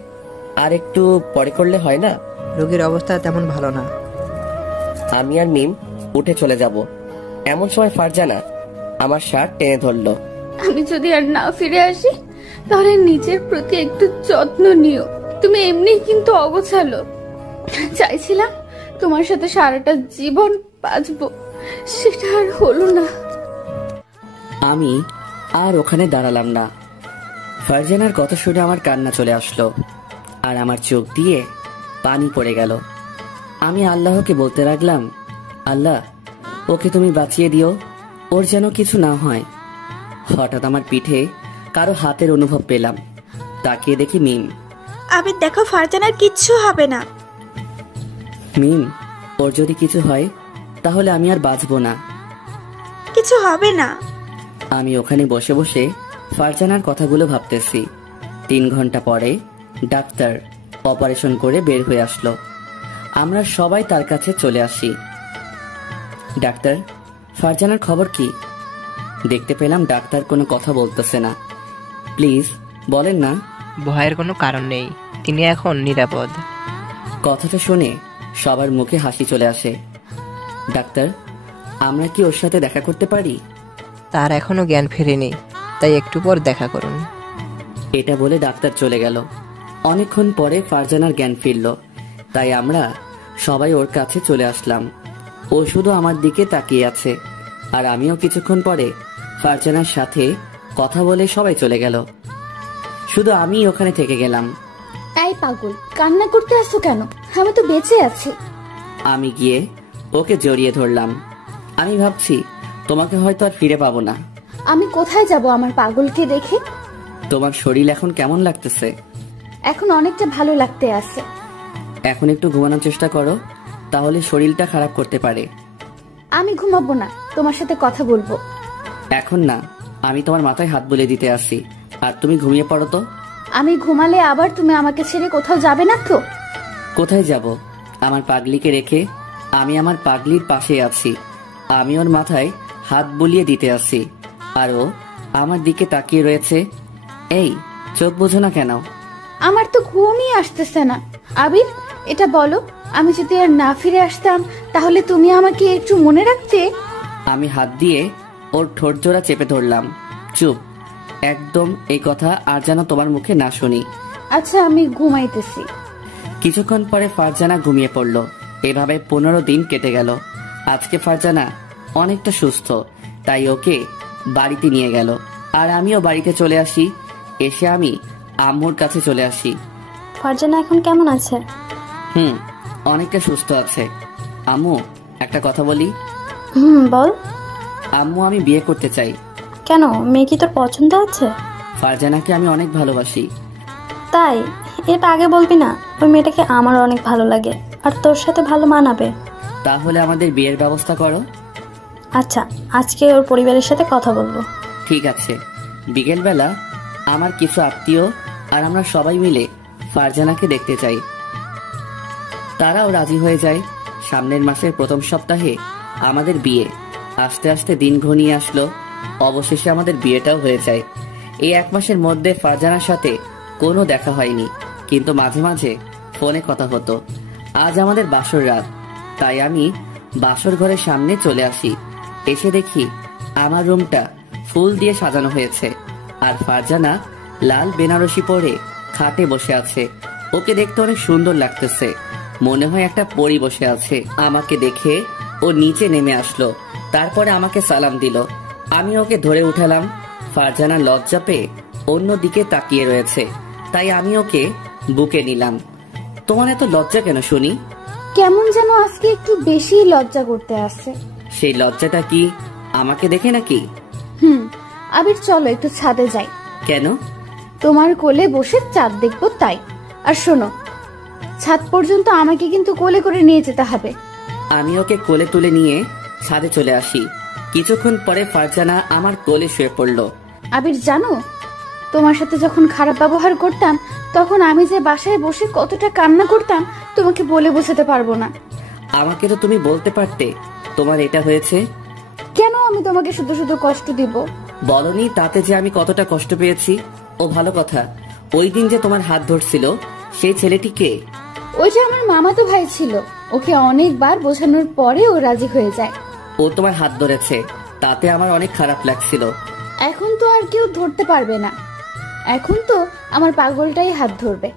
আর একটু পরে করলে হয় না? রোগীর অবস্থা তেমন ভালো না। আমি আর মিম উঠে চলে যাব এমন সময় ফারজানা আমার শার্ট টেনে ধরলো। আমি যদি আর না ফিরে আসি তাহলে নিজের প্রতি একটু যত্ন নিও। তুমি এমনি কিন্তু অগোছালো। চাইছিলাম তোমার সাথে সারাটা জীবন বাঁচবো, সেটা আর হলো না। আমি আর ওখানে দাঁড়ালাম না। ফারজানার কথা শুনে আমার কান্না চলে আসলো আর আমার চোখ দিয়ে পানি পড়ে গেল। আমি আল্লাহকে বলতে লাগলাম, আল্লাহ, ওকে তুমি বাঁচিয়ে দিও, ওর যেন কিছু না হয়। হঠাৎ আমার পিঠে কারো হাতের অনুভব পেলাম। তাকিয়ে দেখি মিম। আবির দেখো, ফারজানার কিচ্ছু হবে না। মিম, ওর যদি কিছু হয় তাহলে আমি আর বাঁচবো না। কিছু হবে না। আমি ওখানে বসে বসে ফারজানার কথাগুলো ভাবতেছি। 3 ঘন্টা পরে ডাক্তার অপারেশন করে বের হয়ে আসলো। আমরা সবাই তার কাছে চলে আসি। ডাক্তার, ফারজানার খবর কি? দেখতে পেলাম ডাক্তার কোনো কথা বলতেছে না। প্লিজ বলেন না। ভয়ের কোনো কারণ নেই, তিনি এখন নিরাপদ। কথাটা শুনে সবার মুখে হাসি চলে আসে। ডাক্তার, আমরা কি ওর সাথে দেখা করতে পারি? তার এখনো জ্ঞান ফেরেনি, তাই একটু পর দেখা করুন। এটা বলে ডাক্তার চলে গেল। অনেকক্ষণ পরে ফারজানার জ্ঞান ফিরল, তাই আমরা সবাই ওর কাছে চলে আসলাম। ও শুধু আমার দিকে তাকিয়ে আছে আর আমিও কিছুক্ষণ পরে ফারজানার সাথে কথা বলে সবাই চলে গেল। শুধু আমি ওখানে থেকে গেলাম। এই পাগল, কান্না করতে আসছো কেন? আমি তো বেঁচে আছি। আমি গিয়ে ওকে জড়িয়ে ধরলাম। আমি ভাবছি তোমাকে হয়তো আর ফিরে পাবো না। আমি কোথায় যাব আমার পাগলকে রেখে? তোমার শরীর এখন কেমন লাগতেছে? এখন অনেকটা ভালো লাগতে আছে। এখন একটু ঘুমানোর চেষ্টা করো, তাহলে শরীরটা খারাপ করতে পারে। আমি ঘুমাবো না, তোমার সাথে কথা বলবো। এখন না, আমি তোমার মাথায় হাত বুলিয়ে দিতে আসি, আর তুমি ঘুমিয়ে পড়ো তো। আমি ঘুমালে আবার তুমি আমাকে ছেড়ে কোথাও যাবে না তো? কোথায় যাব? আমার পাগলিকে রেখে আমি আমার পাগলির পাশে আছি। আমি ওর মাথায় হাত বুলিয়ে দিতে আসি আর ও আমার দিকে তাকিয়ে রয়েছে। এই, চোখ বোঝো না কেন? আমার তো ঘুমই আসতেছে না। আবির, এটা বলো, আমি যদি আর না ফিরে আসতাম তাহলে তুমি আমাকে একটু মনে রাখতে? আমি হাত দিয়ে ওর ঠোঁট জোড়া চেপে ধরলাম। চুপ, একদম এই কথা আর যেন তোমার মুখে না শুনি। আচ্ছা আমি ঘুমাইতেছি। কিছুক্ষণ পরে ফারজানা ঘুমিয়ে পড়ল। এভাবে 15 দিন কেটে গেল। আজকে ফারজানা অনেকটা সুস্থ, তাই ওকে বাড়িতে নিয়ে গেল। আর আমিও বাড়িতে চলে আসি। এসে আমি আম্মুর কাছে চলে আসি। ফারজানা এখন কেমন আছে? অনেকটা সুস্থ আছে। আম্মু, একটা কথা বলি। বল। আম্মু, আমি বিয়ে করতে চাই। কেন, মেয়ে কি তোর পছন্দ আছে? ফারজানাকে আমি অনেক ভালোবাসি। তাই? এটা আগে বলবি না? ওই মেয়েটাকে আমার অনেক ভালো লাগে আর তোর সাথে ভালো মানাবে। তাহলে আমাদের বিয়ের ব্যবস্থা করো। আচ্ছা, আজকে ওর পরিবারের সাথে কথা বলবো। ঠিক আছে। বিকেলবেলা আমার কিছু আত্মীয় আর আমরা সবাই মিলে ফারজানাকে দেখতে চাই। তারাও রাজি হয়ে যায়। সামনের মাসের প্রথম সপ্তাহে আমাদের বিয়ে। আস্তে আস্তে দিন ঘনিয়ে আসলো। অবশেষে আমাদের বিয়েটাও হয়ে যায়। এই 1 মাসের মধ্যে ফারজানার সাথে কোনো দেখা হয়নি, কিন্তু মাঝে মাঝে ফোনে কথা হতো। আজ আমাদের বাসর রাত, তাই আমি বাসর ঘরের সামনে চলে আসি। এসে দেখি আমার রুমটা ফুল দিয়ে সাজানো হয়েছে, আর ফারজানা লাল বেনারসি পরে খাটে বসে আছে। ওকে দেখতে অনেক সুন্দর লাগতেছে, মনে হয় একটা পরী বসে আছে। আমাকে দেখে ও নিচে নেমে আসলো, তারপরে আমাকে সালাম দিল। আমি ওকে ধরে উঠালাম। ফারজানা লজ্জা পেয়ে অন্যদিকে তাকিয়ে রয়েছে, তাই আমি ওকে বুকে নিলাম। তোমার এত লজ্জা কেন শুনি? কেমন যেন আজকে একটু বেশি লজ্জা করতে আসছে। সেই লজ্জাটা কি আমাকে দেখে নাকি? আবির চলো একটু ছাদে যাই। কেন? তোমার কোলে বসে চাঁদ দেখবো তাই। আর শোনো, ছাদ পর্যন্ত আমাকে কিন্তু কোলে করে নিয়ে যেতে হবে। আমি ওকে কোলে তুলে নিয়ে ছাদে চলে আসি। কিছুক্ষণ পরে ফারজানা আমার কোলে শুয়ে পড়ল। আবির জানো, তোমার সাথে যখন খারাপ ব্যবহার করতাম তখন আমি যে বাসায় বসে কতটা কান্না করতাম তোমাকে বলে বোঝাতে পারবো না। আমাকে তো তুমি বলতে পারতে তোমার এটা হয়েছে। কেন আমি তোমাকে শুধু শুধু কষ্ট দিব? বলনি তাতে যে আমি কতটা কষ্ট পেয়েছি। ও ভালো কথা, ওই দিন যে তোমার হাত ধরছিল সেই ছেলেটি কে? ওইটা আমার মামাতো ভাই ছিল। ওকে অনেকবার বোঝানোর পরে ও রাজি হয়ে যায়। ও তোমার হাত ধরেছে, তাতে আমার অনেক খারাপ লাগছিল। এখন তো আর কেউ ধরতে পারবে না, এখন তো আমার পাগলটাই হাত ধরবে।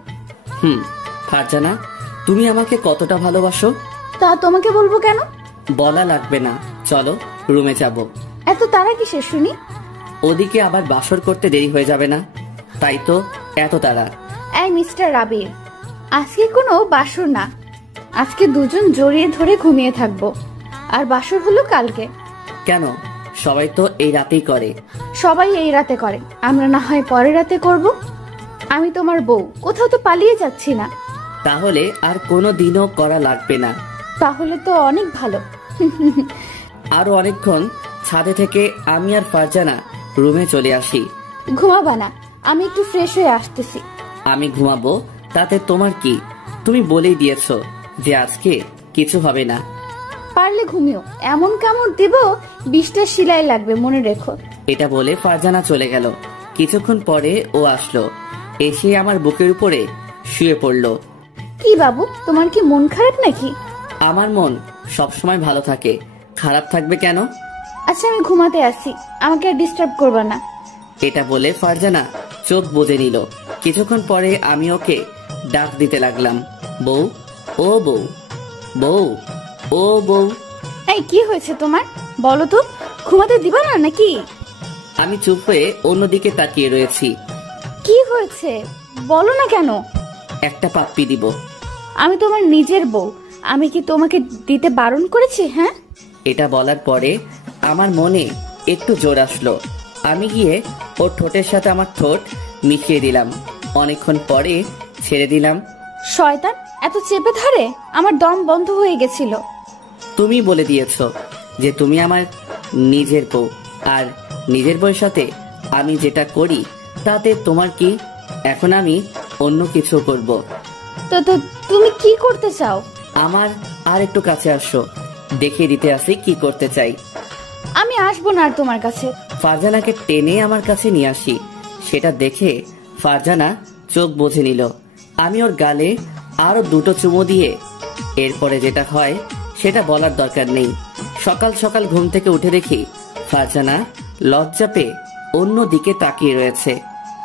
ফারজানা, তুমি আমাকে কতটা ভালোবাসো? তা তোমাকে বলবো কেন? বলা লাগবে না, চলো রুমে যাব। এত তাড়া কিসের শুনি? ওদিকে আবার বাসর করতে দেরি হয়ে যাবে না, তাই তো এত তাড়া। এই মিস্টার রাবির, আজকে কোনো বাসর না, আজকে দুজন জড়িয়ে ধরে ঘুমিয়ে থাকবো। আর বাসর হলো কালকে। কেন? সবাই তো এই রাতেই করে। সবাই এই রাতে করে, আমরা না হয় পরের রাতে করব। আমি তোমার বউ, কোথাও তো পালিয়ে যাচ্ছি না। তাহলে আর কোনো দিনও করা লাগবে না। তাহলে তো অনেক ভালো। আরো অনেকক্ষণ ছাদে থেকে আমি আর ফারজানা রুমে চলে আসি। ঘুমাবা না? আমি একটু ফ্রেশ হয়ে আসতেছি। আমি ঘুমাবো, তাতে তোমার কি? তুমি বলেই দিয়েছো যে আজকে কিছু হবে না। পারলে ঘুমিও, এমন কামড় দিব 20টা সেলাই লাগবে, মনে রেখো। এটা বলে ফারজানা চলে গেল। কিছুক্ষণ পরে ও আসলো, এসে আমার বুকের উপরে শুয়ে পড়লো। কি বাবু, তোমার কি মন খারাপ নাকি? আমার মন সবসময় ভালো থাকে, খারাপ থাকবে কেন? আচ্ছা আমি ঘুমাতে আসি, আমাকে আর ডিস্টার্ব করবা না। এটা বলে ফারজানা চোখ বুজে নিল। কিছুক্ষণ পরে আমি ওকে ডাক দিতে লাগলাম, বউ, ও বউ, বউ, ও বউ। এই কি হয়েছে তোমার, বলো তো? ঘুমাতে দিবা না নাকি? আমি চুপ হয়ে অন্যদিকে তাকিয়ে রয়েছি। কি হয়েছে বলো না কেন? একটা পাপ্পি দিব। আমি তোমার নিজের বউ, আমি কি তোমাকে দিতে বারণ করেছি? হ্যাঁ। এটা বলার পরে আমার মনে একটু জোর আসলো। আমি গিয়ে ওর ঠোঁটের সাথে আমার ঠোঁট মিশিয়ে দিলাম। অনেকক্ষণ পরে ছেড়ে দিলাম। শয়তান, এত চেপে ধরে আমার দম বন্ধ হয়ে গেছিল। তুমি বলে দিয়েছো যে তুমি আমার নিজের বউ, আর নিজের বউয়ের সাথে আমি যেটা করি তাতে তোমার কি? এখন আমি অন্য কিছু করব। তো তুমি কি করতে চাও? আমার আর একটু কাছে আসো, দেখিয়ে দিতে আসি কি করতে চাই। আমি আসবো না আর তোমার কাছে। ফারজানাকে টেনে আমার কাছে নিয়ে আসি। সেটা দেখে ফারজানা চোখ বুজে নিল। আমি ওর গালে আরো 2টো চুমু দিয়ে এরপরে যেটা হয় সেটা বলার দরকার নেই। সকাল সকাল ঘুম থেকে উঠে দেখি ফারজানা লজ্জা পেয়ে অন্য দিকে তাকিয়ে রয়েছে।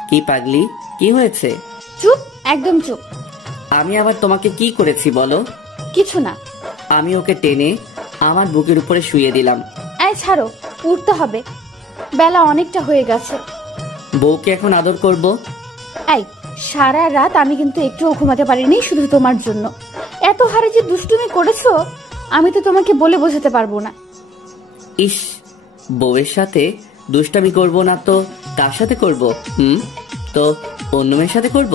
কি পাগলি, কি হয়েছে? চুপ, একদম চুপ। আমি আবার তোমাকে কি করেছি বলো? কিছু না। আমি ওকে টেনে আমার বুকের উপরে শুইয়ে দিলাম। এই ছাড়ো, উঠতে হবে, বেলা অনেকটা হয়ে গেছে। বউকে এখন আদর করব? এই সারা রাত আমি কিন্তু একটুও ঘুমাতে পারিনি শুধু তোমার জন্য। এত হারে যে দুষ্টুমি করেছো আমি তো তোমাকে বলে বোঝাতে পারবো না। ইস, বউয়ের সাথে দুষ্টামি করব না তো কার সাথে করব? তো অন্য মেয়ের সাথে করব।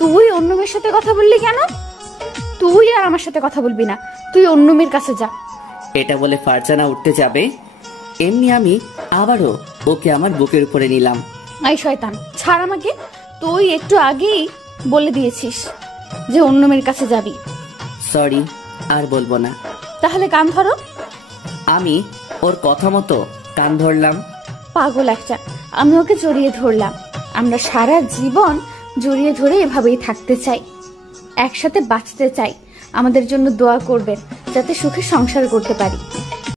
তুই অন্য মেয়ের সাথে কথা বললি কেন? তুই আর আমার সাথে কথা বলবি না, তুই অন্য মেয়ের কাছে যা। এটা বলে ফারজানা উঠতে যাবে, এমনি আমি আবারও ওকে আমার বুকের উপরে নিলাম। এই শয়তান, ছাড় আমাকে। তুই একটু আগেই বলে দিয়েছিস যে অন্য মেয়ের কাছে যাবি। সরি, আর বলবো না। তাহলে কান ধরো। আমি ওর কথা মতো কান ধরলাম। পাগল একটা। আমি ওকে জড়িয়ে ধরলাম। আমরা সারা জীবন জড়িয়ে ধরে এভাবেই থাকতে চাই, একসাথে বাঁচতে চাই। আমাদের জন্য দোয়া করবেন যাতে সুখে সংসার করতে পারি।